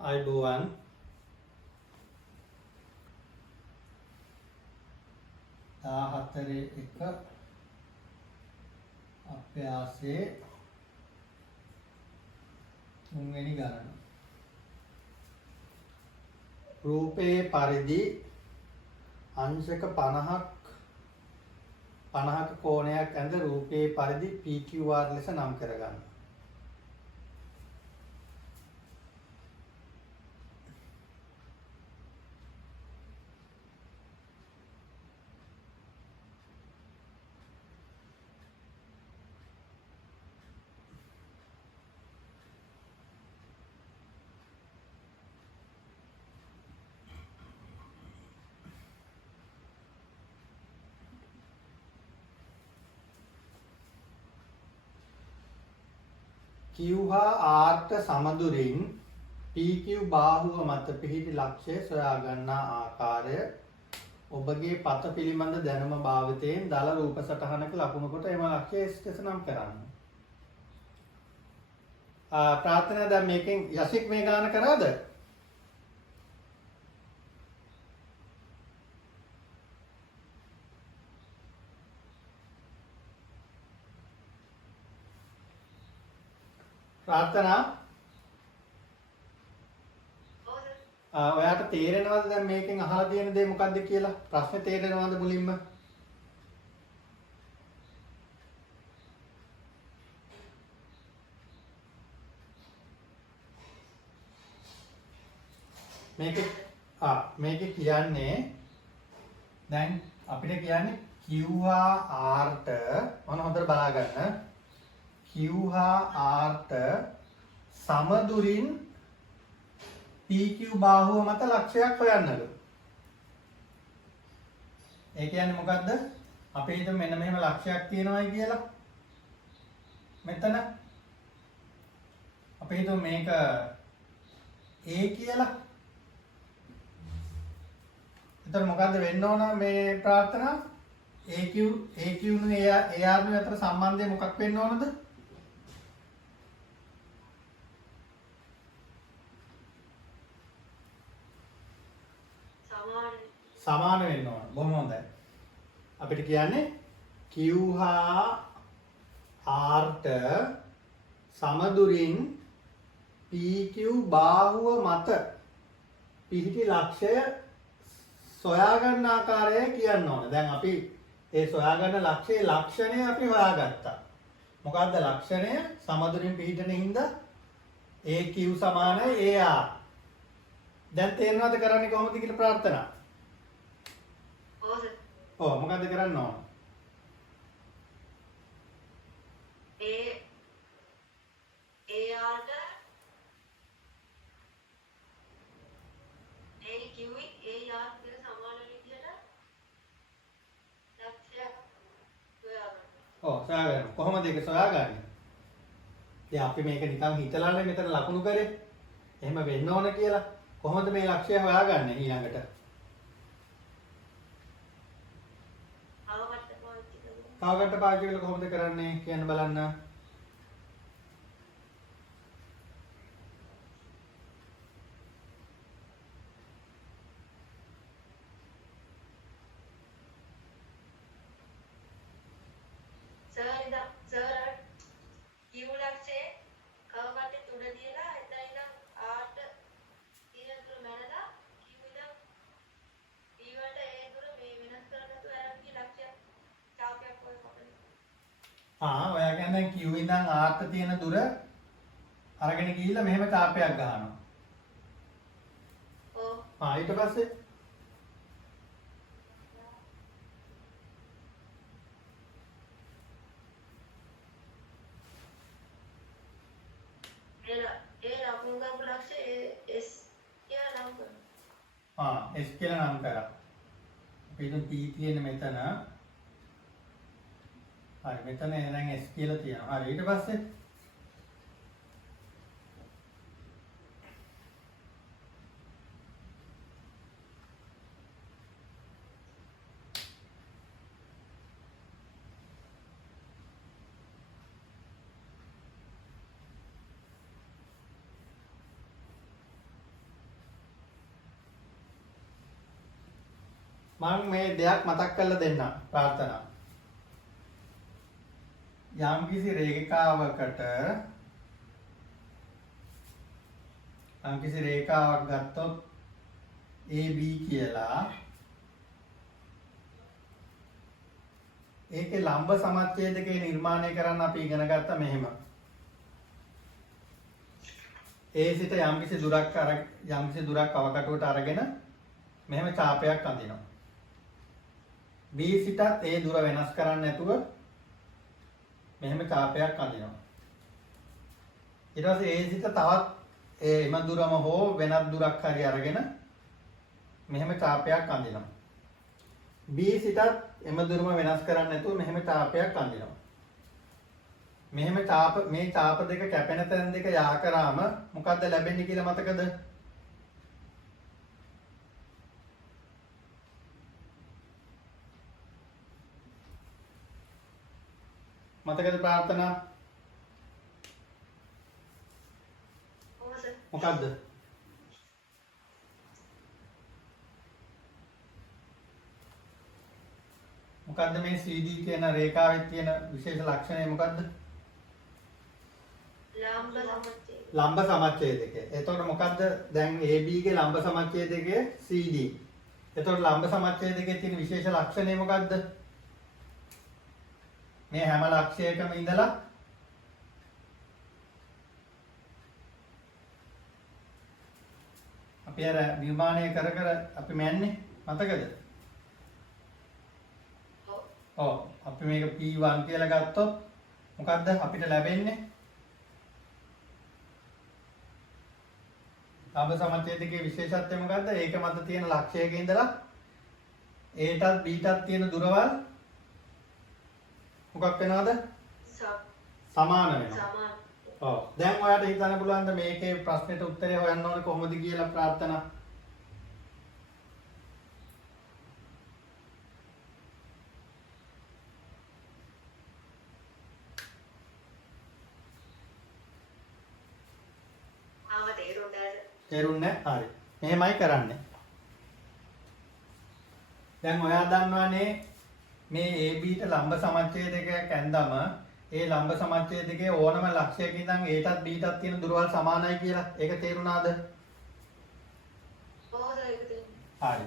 අයිබෝවන් දාහතරේ එක අභ්‍යාසයේ තුන්වෙනි ගණන රූපයේ පරිදි අංශක 50ක කෝණයක් ඇඳ රූපයේ පරිදි PQR ලෙස නම් කරගන්න. Q හා R ට සමදුරින් PQ බාහුව මත පිහිටි ලක්ෂය සොයා ගන්නා ආකාරය ඔබගේ පත පිළිබඳ දැනුම භාවිතයෙන් දල රූප සටහනක ලකුණු කොට එම ලක්ෂය S නම් කරන්න. ප්‍රාර්ථනා දැන් මේකෙන් යසික් මේ ගාන කරාද? ප්‍රාර්ථනා ඔයාට තේරෙනවද දැන් මේකෙන් අහලා තියෙන දේ මොකක්ද කියලා? ප්‍රශ්නේ තේරෙනවද මුලින්ම? මේකේ කියන්නේ දැන් අපිට කියන්නේ Q හා R ට මොන හොඳට බලා ගන්න. Q හා R ට සමදුරින් PQ බාහුව මත ලක්ෂයක් හොයන්නලු. ඒ කියන්නේ මොකද්ද? අපි හිතමු මෙන්න මෙහෙම ලක්ෂයක් තියෙනවායි කියලා. මෙතන අපි හිතමු මේක A කියලා. එතකොට මොකද්ද වෙන්න ඕන මේ ප්‍රාර්ථනා? AQ නුයි AR නුයි අතර සම්බන්ධය මොකක් වෙන්න ඕනද? සමාන වෙන්න ඕන. බොහොම හොඳයි. අපිට කියන්නේ Q හා R ට සමදුරින් PQ බාහුව මත පිහිටි ලක්ෂය සොයා ගන්න ආකාරය කියන්න ඕන. දැන් අපි ඒ සොයා ගන්න ලක්ෂයේ ලක්ෂණය අපි හොයාගත්තා. මොකද්ද ලක්ෂණය? සමදුරින් පිහිටන හින්දා AQ සමානයි AR. දැන් තේරෙනවද කරන්නේ කොහොමද කියලා ප්‍රාර්ථනා? ඔව් මොකද්ද කරන්න ඕන? AR ට AQ AR කියන සමාන විදිහට ලක්ෂයක් සොයාගන්න. ඔව් සොයාගන්න. කොහොමද ඒක සොයාගන්නේ? දැන් අපි මේක නිකන් හිතලානේ මෙතන ලකුණු කරේ. එහෙම වෙන්න ඕන කියලා. කොහොමද මේ ලක්ෂය හොයාගන්නේ ඊළඟට? කාවකට පාවිච්චි කරලා කොහොමද කරන්නේ කියන්න බලන්න. සර් Q ලක්ෂයේ කාවකට තුඩ තියලා එතන ඉඳන් R ට තියෙන දුර මැනලා Q ඉඳන් P වලට ඒ දුර මේ වෙනස් කරන්න තු අරන් කී ලක්ෂයක් ඡාපයක් ඔය මොකද? ඔයා කියන්නේ Q ඉඳන් R ට තියෙන දුර අරගෙන ගිහිල්ලා මෙහෙම තාපයක් ගහනවා. ඔව්. ඊට පස්සේ ඒ ලකුණු ගාපු ලක්ෂය S කියලා නම් කරනවා. S කියලා නම් කරා. අපි හිතමු P තියෙන මෙතන. හරි මෙතන දැන් S කියලා තියෙනවා. හරි ඊට පස්සේ මම මේ දෙයක් මතක් කරලා දෙන්න ප්‍රාර්ථනා. යම්කිසි රේඛාවකට යම්කිසි රේඛාවක් ගත්තොත් AB කියලා ඒකේ ලම්බ සමච්ඡේදකේ නිර්මාණය කරන්න අපි ඉගෙන ගත්තා මෙහෙම. A සිට යම්කිසි දුරක් අවකටුවට අරගෙන මෙහෙම ඡාපයක් අඳිනවා. B සිටත් ඒ දුර වෙනස් කරන්නේ නැතුව මෙහෙම ඡාපයක් අඳිනවා. ඊට පස්සේ A සිට තවත් එම දුරම හෝ වෙනත් දුරක් හරි අරගෙන මෙහෙම ඡාපයක් අඳිනවා. B සිටත් එම දුරම වෙනස් කරන්නේ නැතුව මෙහෙම ඡාපයක් අඳිනවා. මෙහෙම මේ ඡාප දෙක කැපෙන තැන් දෙක යා කරාම මොකද්ද ලැබෙන්නේ කියලා මතකද? මතකද ප්‍රාර්ථනා? මොකද්ද? මොකද්ද මේ CD කියන රේඛාවේ තියෙන විශේෂ ලක්ෂණය මොකද්ද? ලම්බ සමච්ඡේදකය. එතකොට මොකද්ද දැන් AB ගේ ලම්බ සමච්ඡේදකය CD. එතකොට ලම්බ සමච්ඡේදකයේ තියෙන විශේෂ ලක්ෂණය මොකද්ද? මේ හැම ලක්ෂයකම ඉඳලා අපි අර නිර්මාණය කර අපි මෑන්නේ මතකද? ඔව් අපි මේක P1 කියලා ගත්තොත් මොකද්ද අපිට ලැබෙන්නේ? ලම්බ සමච්ඡේදකයේ විශේෂත්වය මොකද්ද? ඒක මත තියෙන ලක්ෂයක ඉඳලා Aටත් Bටත් තියෙන දුරවල් මොකක් වෙනවද? සමාන වෙනවා. ඔව්. දැන් ඔයාලට හිතන්න පුළුවන්ද මේකේ ප්‍රශ්නෙට උත්තරය හොයන්න ඕනේ කොහොමද කියලා ප්‍රාර්ථනා? තේරුන්නේ නැහැ. හරි. මෙහෙමයි කරන්නේ. දැන් ඔයා දන්නවනේ මේ ABට ලම්බ සමච්ඡේදකයක් ඇඳම ඒ ලම්බ සමච්ඡේදකයේ ඕනම ලක්ෂයක ඉඳන් Aටත් Bටත් තියෙන දුරවල් සමානයි කියලා. ඒක තේරුණාද? ඔව් ඒක තේරුණා. හරි.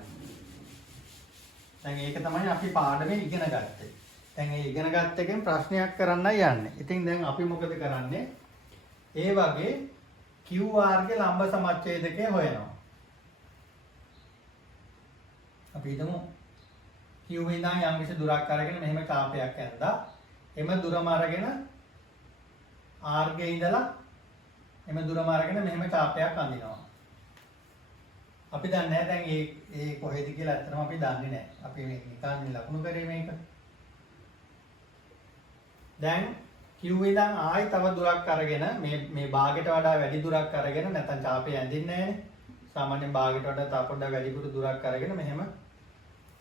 දැන් ඒක තමයි අපි පාඩමේ ඉගෙන ගත්තේ. දැන් මේ ඉගෙන ගත්ත එකෙන් ප්‍රශ්නයක් කරන්නයි යන්නේ. ඉතින් දැන් අපි මොකද කරන්නේ? ඒ වගේ QR ගේ ලම්බ සමච්ඡේදකය හොයනවා. අපි හිතමු Q ඉඳන් යම්කිසි දුරක් අරගෙන මෙහෙම ඡාපයක් ඇඳලා එම දුරම අරගෙන R ගේ ඉඳලා එම දුරම අරගෙන මෙහෙම ඡාපයක් අඳිනවා. අපි දන්නේ නැහැ දැන් ඒ කොහෙද කියලා ඇත්තටම අපි දන්නේ නැහැ. අපි මේ නිකන් ලකුණු කරේ මේක. දැන් Q ඉඳන් ආයි තව දුරක් අරගෙන මේ භාගයට වඩා වැඩි දුරක් අරගෙන නැත්නම් ඡාපය ඇඳින්නේ නැහැනේ. සාමාන්‍යයෙන් භාගයට වඩා තව පොඩ්ඩක් වැඩිපුර දුරක් අරගෙන මෙහෙම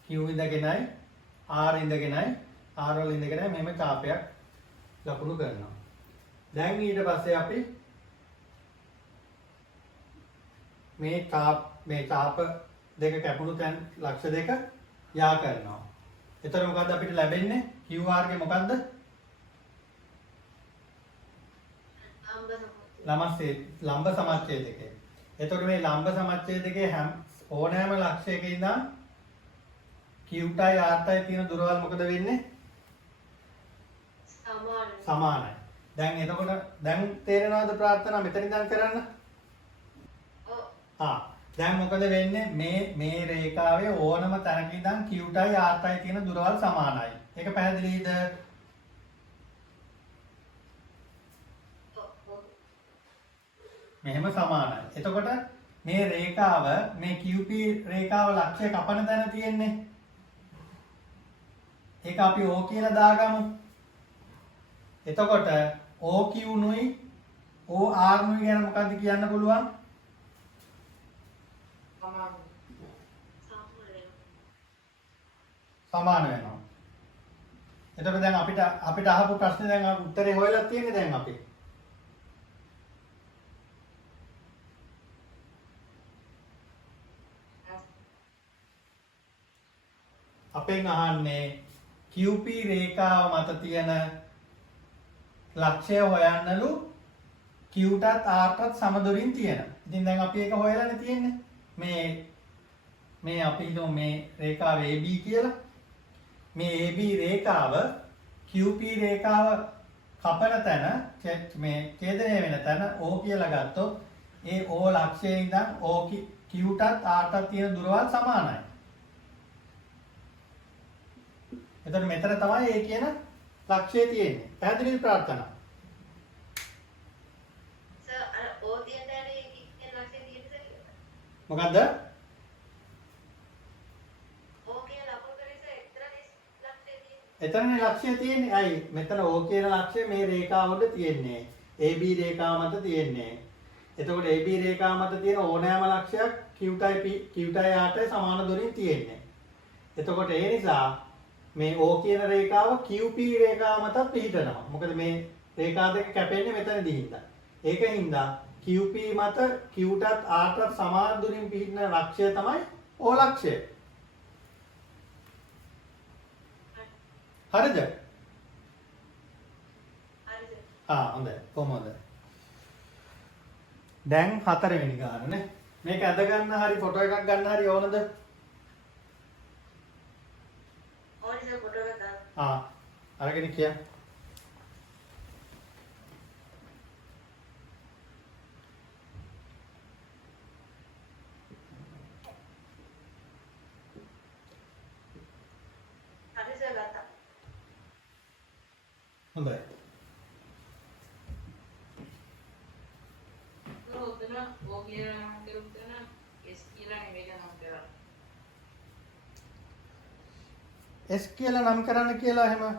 Q ඉඳගෙනයි R ඉඳගෙනයි R වල ඉඳගෙනයි මෙහෙම ඡාපයක් ලකුණු කරනවා. දැන් ඊට පස්සේ අපි මේ ඡාප දෙක කැපුණු තැන් ලක්ෂ දෙක යා කරනවා. එතකොට මොකද්ද අපිට ලැබෙන්නේ? QR ගේ මොකද්ද? ලම්බ සමච්ඡේදකය. එතකොට මේ ලම්බ සමච්ඡේදකයේ ඕනෑම ලක්ෂයක ඉඳන් Qටයි Rටයි තියෙන දුරවල් මොකද වෙන්නේ? සමානයි. දැන් එතකොට දැන් තේරෙනවද ප්‍රාර්ථනා මෙතන ඉඳන් කරන්න? ඔව්. දැන් මොකද වෙන්නේ? මේ රේඛාවේ ඕනම තැනක ඉඳන් Qටයි Rටයි තියෙන දුරවල් සමානයි. ඒක පැහැදිලිද? මෙහෙම සමානයි. එතකොට මේ රේඛාව මේ QP රේඛාව ලක්ෂය කපන තැන තියෙන්නේ. ඒක අපි O කියලා දාගමු. එතකොට OQ නුයි OR නුයි ගැන මොකක්ද කියන්න පුළුවන්? සමාන වෙනවා. එතකොට දැන් අපිට අහපු ප්‍රශ්නේ දැන් උත්තරේ හොයලා තියෙන්නේ දැන් අපි. අපෙන් අහන්නේ QP රේඛාව මත තියෙන ලක්ෂය හොයන්නලු Qටත් Rටත් සමදුරින් තියෙනවා. ඉතින් දැන් අපි ඒක හොයලානේ තියෙන්නේ. මේ අපි හිතමු මේ රේඛාව AB කියලා. මේ AB රේඛාව QP රේඛාව කපන තැන මේ ඡේදනය වෙන තැන O කියලා ගත්තොත් ඒ O ලක්ෂයේ ඉඳන් O Qටත් Rටත් තියෙන දුරවල් සමානයි. එතකොට මෙතන තමයි ඒ කියන ලක්ෂය තියෙන්නේ. පැහැදිලිද ප්‍රාර්ථනා? සර් අර ඕ තියෙන තැනේ කියන ලක්ෂය තියෙන්නේ සර්. මොකද්ද? ඕ කියන ලකුණු කරේ සර් එතරම් ලක්ෂය තියෙන්නේ. එතනනේ ලක්ෂය තියෙන්නේ. ඇයි? මෙතන O කියන ලක්ෂය මේ රේඛාව උඩ තියෙන්නේ. AB රේඛාව මත තියෙන්නේ. එතකොට AB රේඛාව මත තියෙන ඕනෑම ලක්ෂයක් Qටයි Rටයි සමාන දුරින් තියෙන්නේ. එතකොට ඒ නිසා මේ O කියන රේඛාව QP රේඛාව මත පිහිටනවා. මොකද මේ රේඛා දෙක කැපෙන්නේ මෙතනදී හින්දා. ඒකින්ද QP මත Qටත් Rටත් සමාන දුරින් පිහිටන ලක්ෂය තමයි O ලක්ෂය. හරිද? හරි සර්. හොඳයි. කොහොමද? දැන් හතරවෙනි ගාන නේ. මේක ඇද ගන්න හරි ෆොටෝ එකක් ගන්න හරි ඕනද? ඕනි සර් ෆොටෝ එකක් දාන්න. අරගෙන කියන්න. හරි සර් ගත්තා. හොඳයි. උතන ඕ කියලා නම් කරුත්තන S කියලා නෙමෙයි නම් කරා. S කියලා නම් කරන්න කියලා එහෙම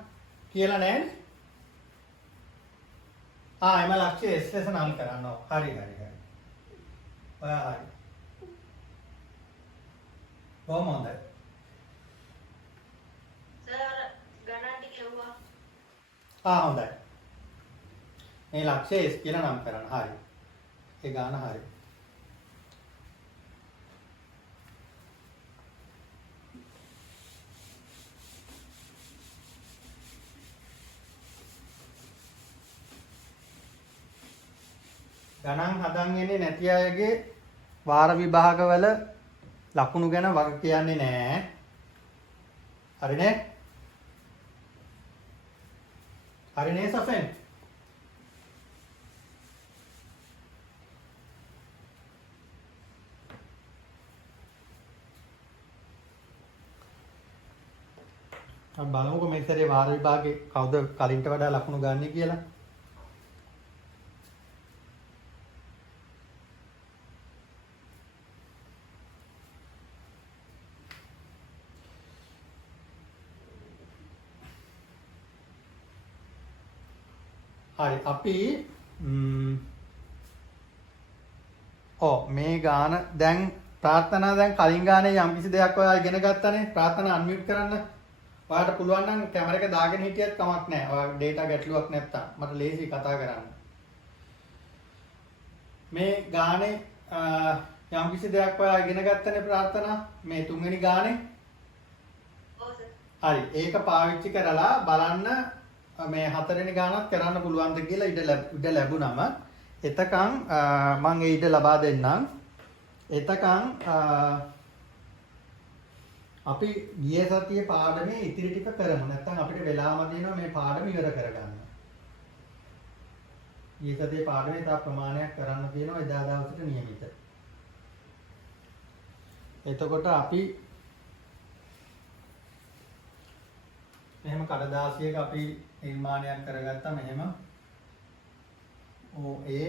කියලා නැහැනේ. එම ලක්ෂ්‍ය S ලෙස නම් කරන්න ඕන. හරි. ඔයා හරි. කොහොම හොඳයි. සර් අර ගණන් ටික එවුවා. හොඳයි. මේ ලක්ෂ්‍ය S කියලා නම් කරන්න. හරි. ඒ ගාන හරි. ගණන් හදන් යන්නේ නැති අයගේ වාර විභාගවල ලකුණු ගැන වග කියන්නේ නැහැ. හරිනේ? හරිනේ සෆෙන්? අපි බලමුකෝ මේ සැරේ වාර විභාගේ කවුද කලින්ට වඩා ලකුණු ගන්නේ කියලා. හරි අපි මේ ගාන දැන් ප්‍රාර්ථනා දැන් කලින් ගානේ යම්කිසි දෙයක් ඔයා ඉගෙන ගත්තානේ. ප්‍රාර්ථනා අන්මියුට් කරන්න. ඔයාලට පුළුවන් නම් කැමරා එක දාගෙන හිටියත් කමක් නැහැ. ඔයාගේ ඩේටා ගැටලුවක් නැත්තම් මට ලේසි කතා කරන්න. මේ ගානේ යම්කිසි දෙයක් ඔයා ඉගෙන ගත්තනේ ප්‍රාර්ථනා මේ තුන්වෙනි ගානේ. ඔව් සර්. හරි. ඒක පාවිච්චි කරලා බලන්න මේ හතරවෙනි ගානක් කරන්න පුළුවන්ද කියලා ඉඩ ලැබුණම එතකන් මම ඒ ඉඩ ලබා දෙන්නම්. එතකන් අපි ගිය සතියේ පාඩමේ ඉතිරි ටික කරමු. නැත්නම් අපිට වෙලාම දෙනවා මේ පාඩම ඉවර කරගන්න. ගිය සතියේ පාඩමේ තා ප්‍රමාණයක් කරන්න තියෙනවා එදා දවසට નિયમિત. එතකොට අපි මෙහෙම කඩදාසියක අපි නිර්මාණයක් කරගත්තා මෙහෙම OA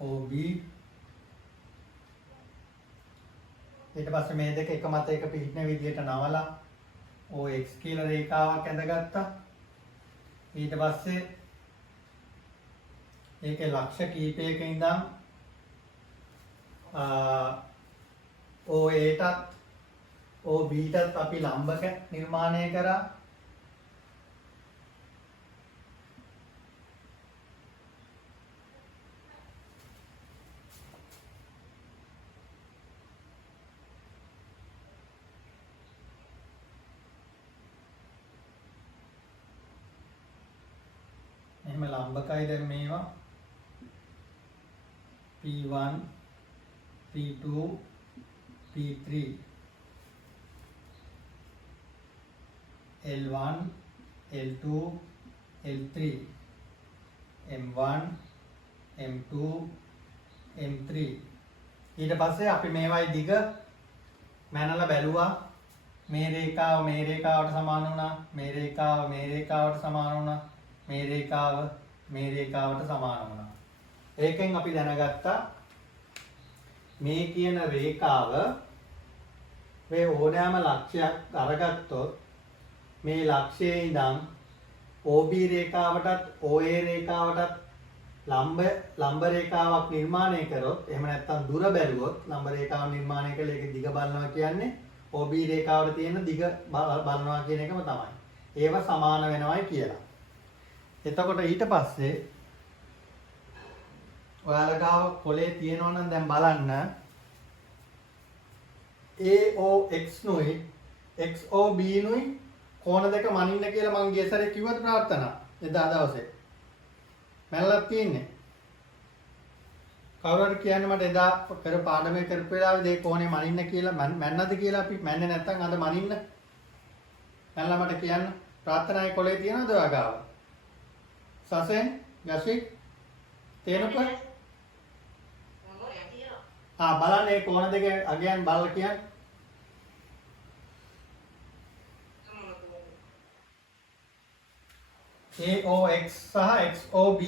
OB ඊට පස්සේ මේ දෙක එක මත එක පිහිටන විදිහට නවලා OX කියලා රේඛාවක් ඇඳගත්තා. ඊට පස්සේ ඒකේ ලක්ෂ කීපයක ඉඳන් OA ටත් OB ටත් අපි ලම්බක නිර්මාණය කරා. ලම්බකයි දැන් මේවා P1 P2 P3 L1 L2 L3 M1 M2 M3 ඊට පස්සේ අපි මේවයි දිග මැනලා බැලුවා මේ රේඛාවට සමාන වුණා මේ රේඛාවට සමාන වුණා මේ රේඛාවට සමාන වුණා ඒකෙන් අපි දැනගත්තා මේ කියන රේඛාව මේ ඕනෑම ලක්ෂයක් අරගත්තොත් මේ ලක්ෂයේ ඉඳන් OB රේඛාවටත් OA රේඛාවටත් ලම්බ රේඛාවක් නිර්මාණය කරොත් එහෙම නැත්නම් දුර බැලුවොත් ලම්බ රේඛාව නිර්මාණය කළ එක දිග බලනවා කියන්නේ OB රේඛාවට තියෙන දිග බලනවා කියන එකම තමයි. ඒව සමාන වෙනවයි කියලා. එතකොට ඊට පස්සේ ඔයාලා ගාව කොලේ තියෙනවා නම් දැන් බලන්න AOX නුයි XOB නුයි කෝණ දෙක මනින්න කියලා මම ගිය සැරේ කිව්වද ප්‍රාර්ථනා එදා දවසේ මැනලා තියන්නේ කවුරු හරි කියන්නේ මට එදා පෙර පාඩමේ කරපු වෙලාවේ මේ කෝණේ මනින්න කියලා මැන්නද කියලා අපි මැන්නේ නැත්නම් අද මනින්න මැනලා මට කියන්න ප්‍රාර්ථනායේ කොලේ තියනවද ඔයා ගාව සසෙන් ගසික් තේනක බලන්න මේ කෝණ දෙක අගයන් බලලා කියන්න AOX සහ XOB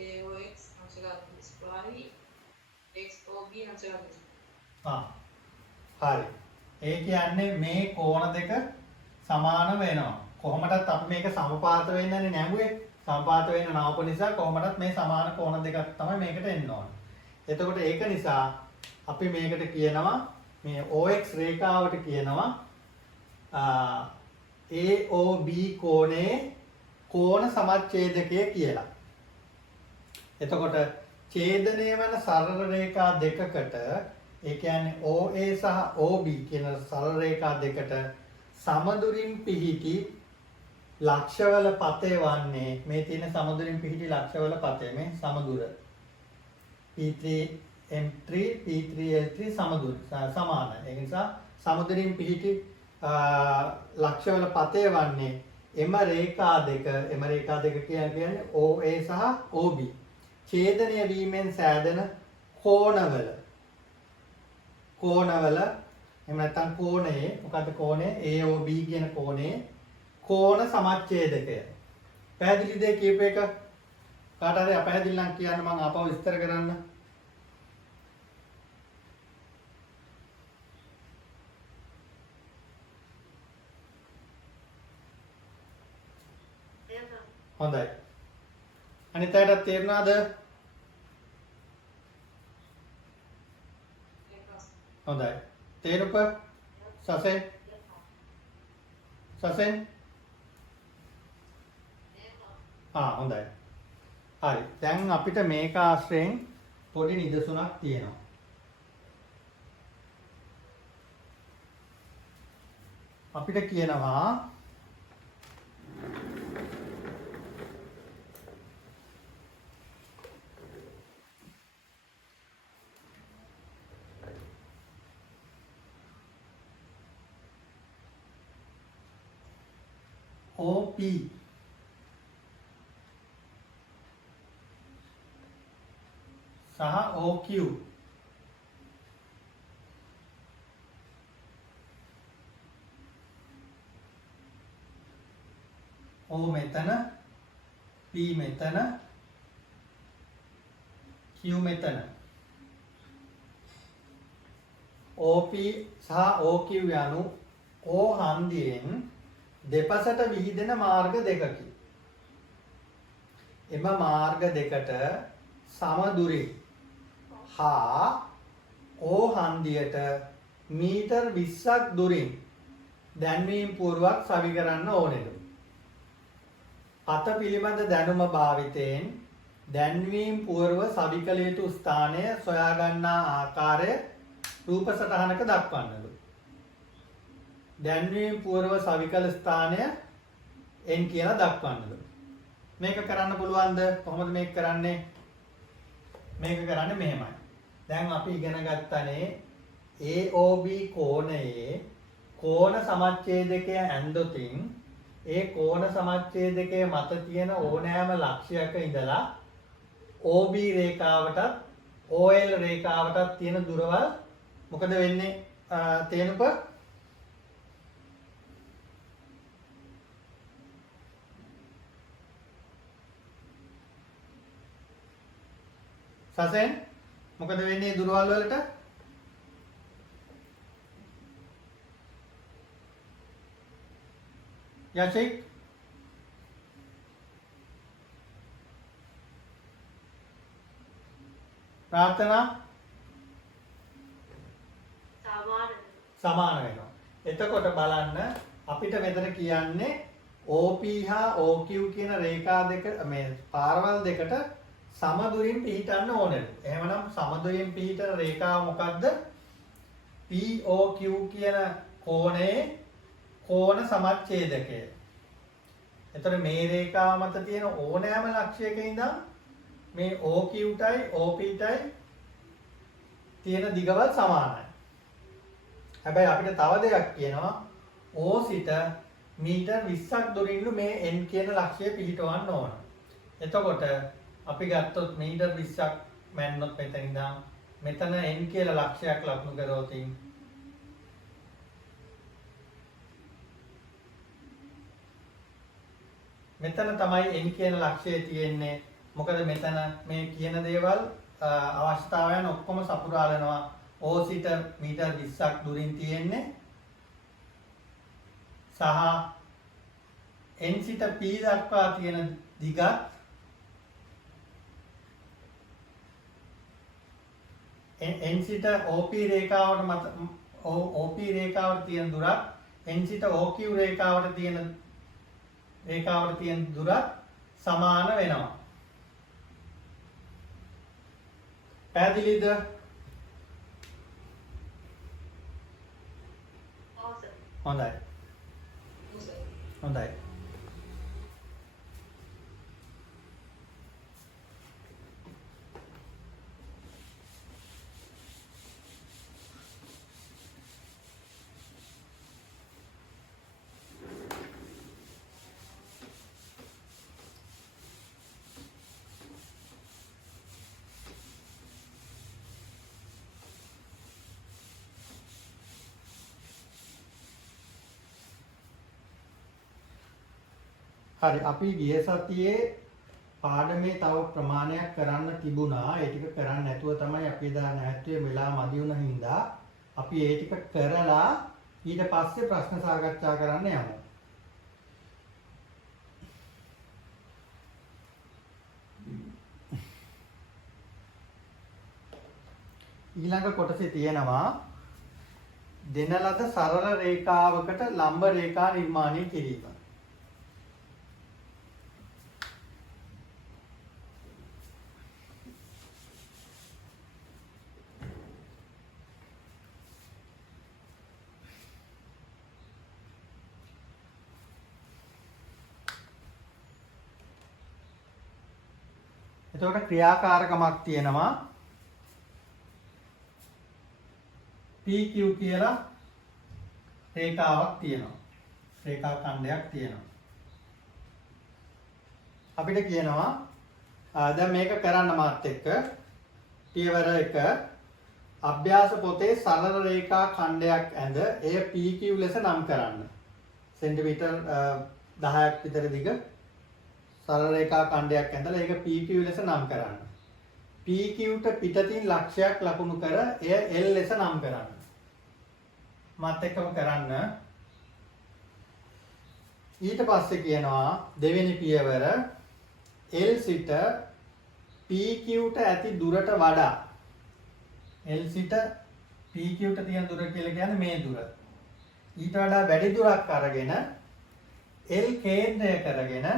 AOX අංශගාතී XOB අංශගාතී හරි ඒ කියන්නේ මේ කෝණ දෙක සමාන වෙනවා කොහොමදත් අපි මේක සමපාත වෙන්නනේ නැඹුවේ සමපාත වෙන්න නාවපු නිසා කොහොමදත් මේ සමාන කෝණ දෙකක් තමයි මේකට එන්න ඕනේ එතකොට ඒක නිසා අපි මේකට කියනවා මේ OX රේඛාවට කියනවා AOB කෝණේ කෝණ සමච්ඡේදකය කියලා. එතකොට ඡේදනය වන සරල රේඛා දෙකකට ඒ කියන්නේ OA සහ OB කියන සරල රේඛා දෙකට සමදුරින් පිහිටි ලක්ෂවල පතේ වන්නේ මේ තියෙන සමදුරින් පිහිටි ලක්ෂවල පතේ මේ සමදුර P3 M3 P3 L3 සමදුර සමාන. ඒ නිසා සමදුරින් පිහිටි ලක්ෂවල පතේ වන්නේ එම රේඛා දෙක කියන්නේ OA සහ OB ඡේදනය වීමෙන් සෑදෙන කෝණවල එහෙම නැත්නම් කෝණයේ මොකද්ද කෝණය AOB කියන කෝණයේ කෝණ සමච්ඡේදකය. පැහැදිලිද කියප එක? කාට හරි අපැහැදිලි නම් කියන්න මම ආපහු විස්තර කරන්න. හොඳයි. අනිත් අයටත් තේරුණාද? හොඳයි. තේරුප? සසෙන්? හොඳයි. හරි. දැන් අපිට මේක ආශ්‍රයෙන් පොඩි නිදසුනක් තියෙනවා. අපිට කියනවා OP सह OQ O මෙතන P මෙතන Q මෙතන OP සහ OQ යනු O හන්දියෙන් දෙපසට විහිදෙන මාර්ග දෙකකි. එම මාර්ග දෙකට සමදුරින් හා O හන්දියට මීටර් 20ක් දුරින් දැන්වීම් පුවරුවක් සවි කරන්න ඕනේලු. පත පිළිබඳ දැනුම භාවිතයෙන් දැන්වීම් පුවරුව සවි කළ යුතු ස්ථානය සොයා ගන්නා ආකාරය රූප සටහනක දක්වන්නලු. දැන්වීම පූර්ව සවිකල ස්ථානය n කියලා දක්වන්නද. මේක කරන්න පුළුවන්ද? කොහොමද මේක කරන්නේ? මේක කරන්නේ මෙහෙමයි. දැන් අපි ඉගෙන ගත්තනේ AOB කෝණයේ කෝණ සමච්ඡේදකය ඇන්දොතින් ඒ කෝණ සමච්ඡේදකයේ මත තියෙන ඕනෑම ලක්ෂයක ඉඳලා OB රේඛාවටත් OL රේඛාවටත් තියෙන දුරවල් මොකද වෙන්නේ? තේනුප සසෙන් මොකද වෙන්නේ දුරවල් වලට? යශික් ප්‍රාර්ථනා සමාන වෙනවා. එතකොට බලන්න අපිට මෙතන කියන්නේ OP හා OQ කියන රේඛා දෙක මේ පාරවල් දෙකට සමදුරින් පිහිටන්න ඕනේ. එහෙමනම් සමදුරින් පිහිටන රේඛාව මොකද්ද? POQ කියන කෝණයේ කෝණ සමච්ඡේදකය. එතකොට මේ රේඛාව මත තියෙන ඕනෑම ලක්ෂයක ඉඳන් මේ OQ-ටයි OP-ටයි තියෙන දිගවල් සමානයි. හැබැයි අපිට තව දෙයක් කියනවා O සිට මීටර් 20ක් දුරින්ලු මේ n කියන ලක්ෂය පිහිටවන්න ඕන. එතකොට අපි ගත්තොත් මීටර් 20ක් මැන්නොත් මෙතන ඉඳන් මෙතන n කියලා ලක්ෂයක් ලකුණු කරොත් මෙතන තමයි n කියන ලක්ෂය තියෙන්නේ. මොකද මෙතන මේ කියන දේවල් අවස්ථාවයන් ඔක්කොම සපුරාලනවා. O සිට මීටර් 20ක් දුරින් තියෙන්නේ සහ n සිට p දක්වා තියෙන දිගත් n සිට OP රේඛාවට මත OP රේඛාවට තියෙන දුරත් n සිට OQ රේඛාවට තියෙන දුරත් සමාන වෙනවා. පැහැදිලිද? හොඳයි. හොඳයි. හරි අපි ගිය සතියේ පාඩමේ තව ප්‍රමාණයක් කරන්න තිබුණා. ඒ ටික කරන්න නැතුව තමයි අපි එදා නැහැත්තුවේ වෙලා මදි වුණ හින්දා අපි ඒ ටික කරලා ඊට පස්සේ ප්‍රශ්න සාකච්ඡා කරන්න යමු. ඊළඟ කොටසේ තියෙනවා දෙන ලද සරල රේඛාවකට ලම්බ රේඛා නිර්මාණය කිරීම. එතකොට ක්‍රියාකාරකමක් තියෙනවා PQ කියලා රේඛාවක් තියෙනවා. රේඛා ඛණ්ඩයක් තියෙනවා. අපිට කියනවා දැන් මේක කරන්න මාත් එක්ක පියවර 1 අභ්‍යාස පොතේ සරල රේඛා ඛණ්ඩයක් ඇඳ එය PQ ලෙස නම් කරන්න. සෙන්ටිමීටර් 10ක් විතර දිග සරල රේඛා ඛණ්ඩයක් ඇඳලා ඒක PQ ලෙස නම් කරන්න. PQට පිටතින් ලක්ෂයක් ලකුණු කර එය L ලෙස නම් කරන්න. මාත් එක්කම කරන්න. ඊට පස්සේ කියනවා දෙවෙනි පියවර L සිට PQට ඇති දුරට වඩා L සිට PQට තියෙන දුර කියලා කියන්නේ මේ දුර. ඊට වඩා වැඩි දුරක් අරගෙන L කේන්ද්‍රය කරගෙන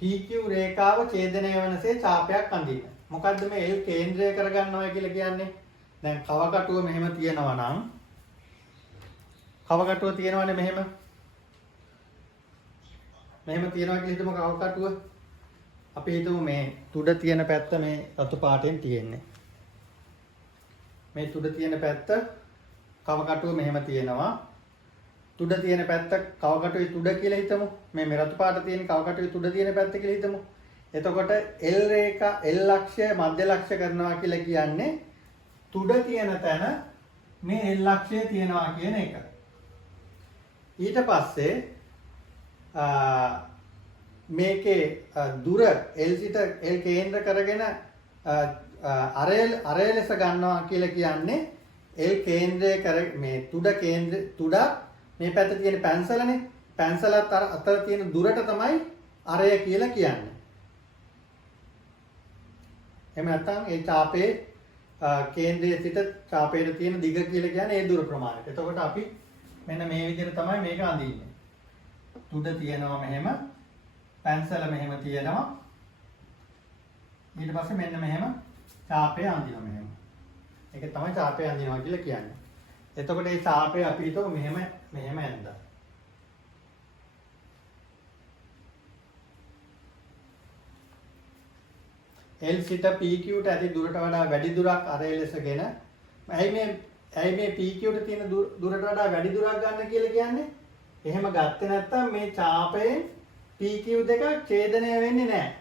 PQ රේඛාව ඡේදනය වනසේ ඡාපයක් අඳින්න. මොකද්ද මේ L කේන්ද්‍රය කරගන්නවා කියලා කියන්නේ? දැන් කවකටුව මෙහෙම තියෙනවා නම් කවකටුව තියෙනවනේ මෙහෙම. මෙහෙම තියනවා කියලා හිතමු කවකටුව. අපි හිතමු මේ තුඩ තියෙන පැත්ත මේ රතු පාටෙන් තියෙන්නේ. මේ තුඩ තියෙන පැත්ත කවකටුව මෙහෙම තියෙනවා. තුඩ තියෙන පැත්ත කවකටුවේ තුඩ කියලා හිතමු. මේ රතු පාට තියෙන කවකටුවේ තුඩ තියෙන පැත්ත කියලා හිතමු. එතකොට L රේඛා L අක්ෂය මධ්‍ය ලක්ෂ කරනවා කියලා කියන්නේ තුඩ තියෙන තැන මේ L අක්ෂය තියෙනවා කියන එක. ඊට පස්සේ මේකේ දුර L සිට L කේන්ද්‍ර කරගෙන අරය ලෙස ගන්නවා කියලා කියන්නේ L කේන්ද්‍රය කර මේ තුඩ කේන්ද්‍ර තුඩ මේ පැත්තේ තියෙන පැන්සලනේ පැන්සලත් අතර තියෙන දුරට තමයි අරය කියලා කියන්නේ. එහෙම නැත්නම් ඒ ඡාපයේ කේන්ද්‍රයේ සිට ඡාපයට තියෙන දිග කියලා කියන්නේ ඒ දුර ප්‍රමාණය. එතකොට අපි මෙන්න මේ විදිහට තමයි මේක අඳින්නේ. තුඩ තියෙනවා මෙහෙම පැන්සල මෙහෙම තියෙනවා ඊට පස්සේ මෙන්න මෙහෙම ඡාපය අඳිනවා මෙහෙම. ඒක තමයි ඡාපය අඳිනවා කියලා කියන්නේ. එතකොට මේ ඡාපය අපි හිතමු මෙහෙම ඇඳලා. L සිට PQ ට ඇති දුරට වඩා වැඩි දුරක් අරය ලෙසගෙන ඇයි මේ PQ ට තියෙන දුරට වඩා වැඩි දුරක් ගන්න කියලා කියන්නේ? එහෙම ගත්තේ නැත්නම් මේ ඡාපයෙන් PQ දෙක ඡේදනය වෙන්නේ නැහැ.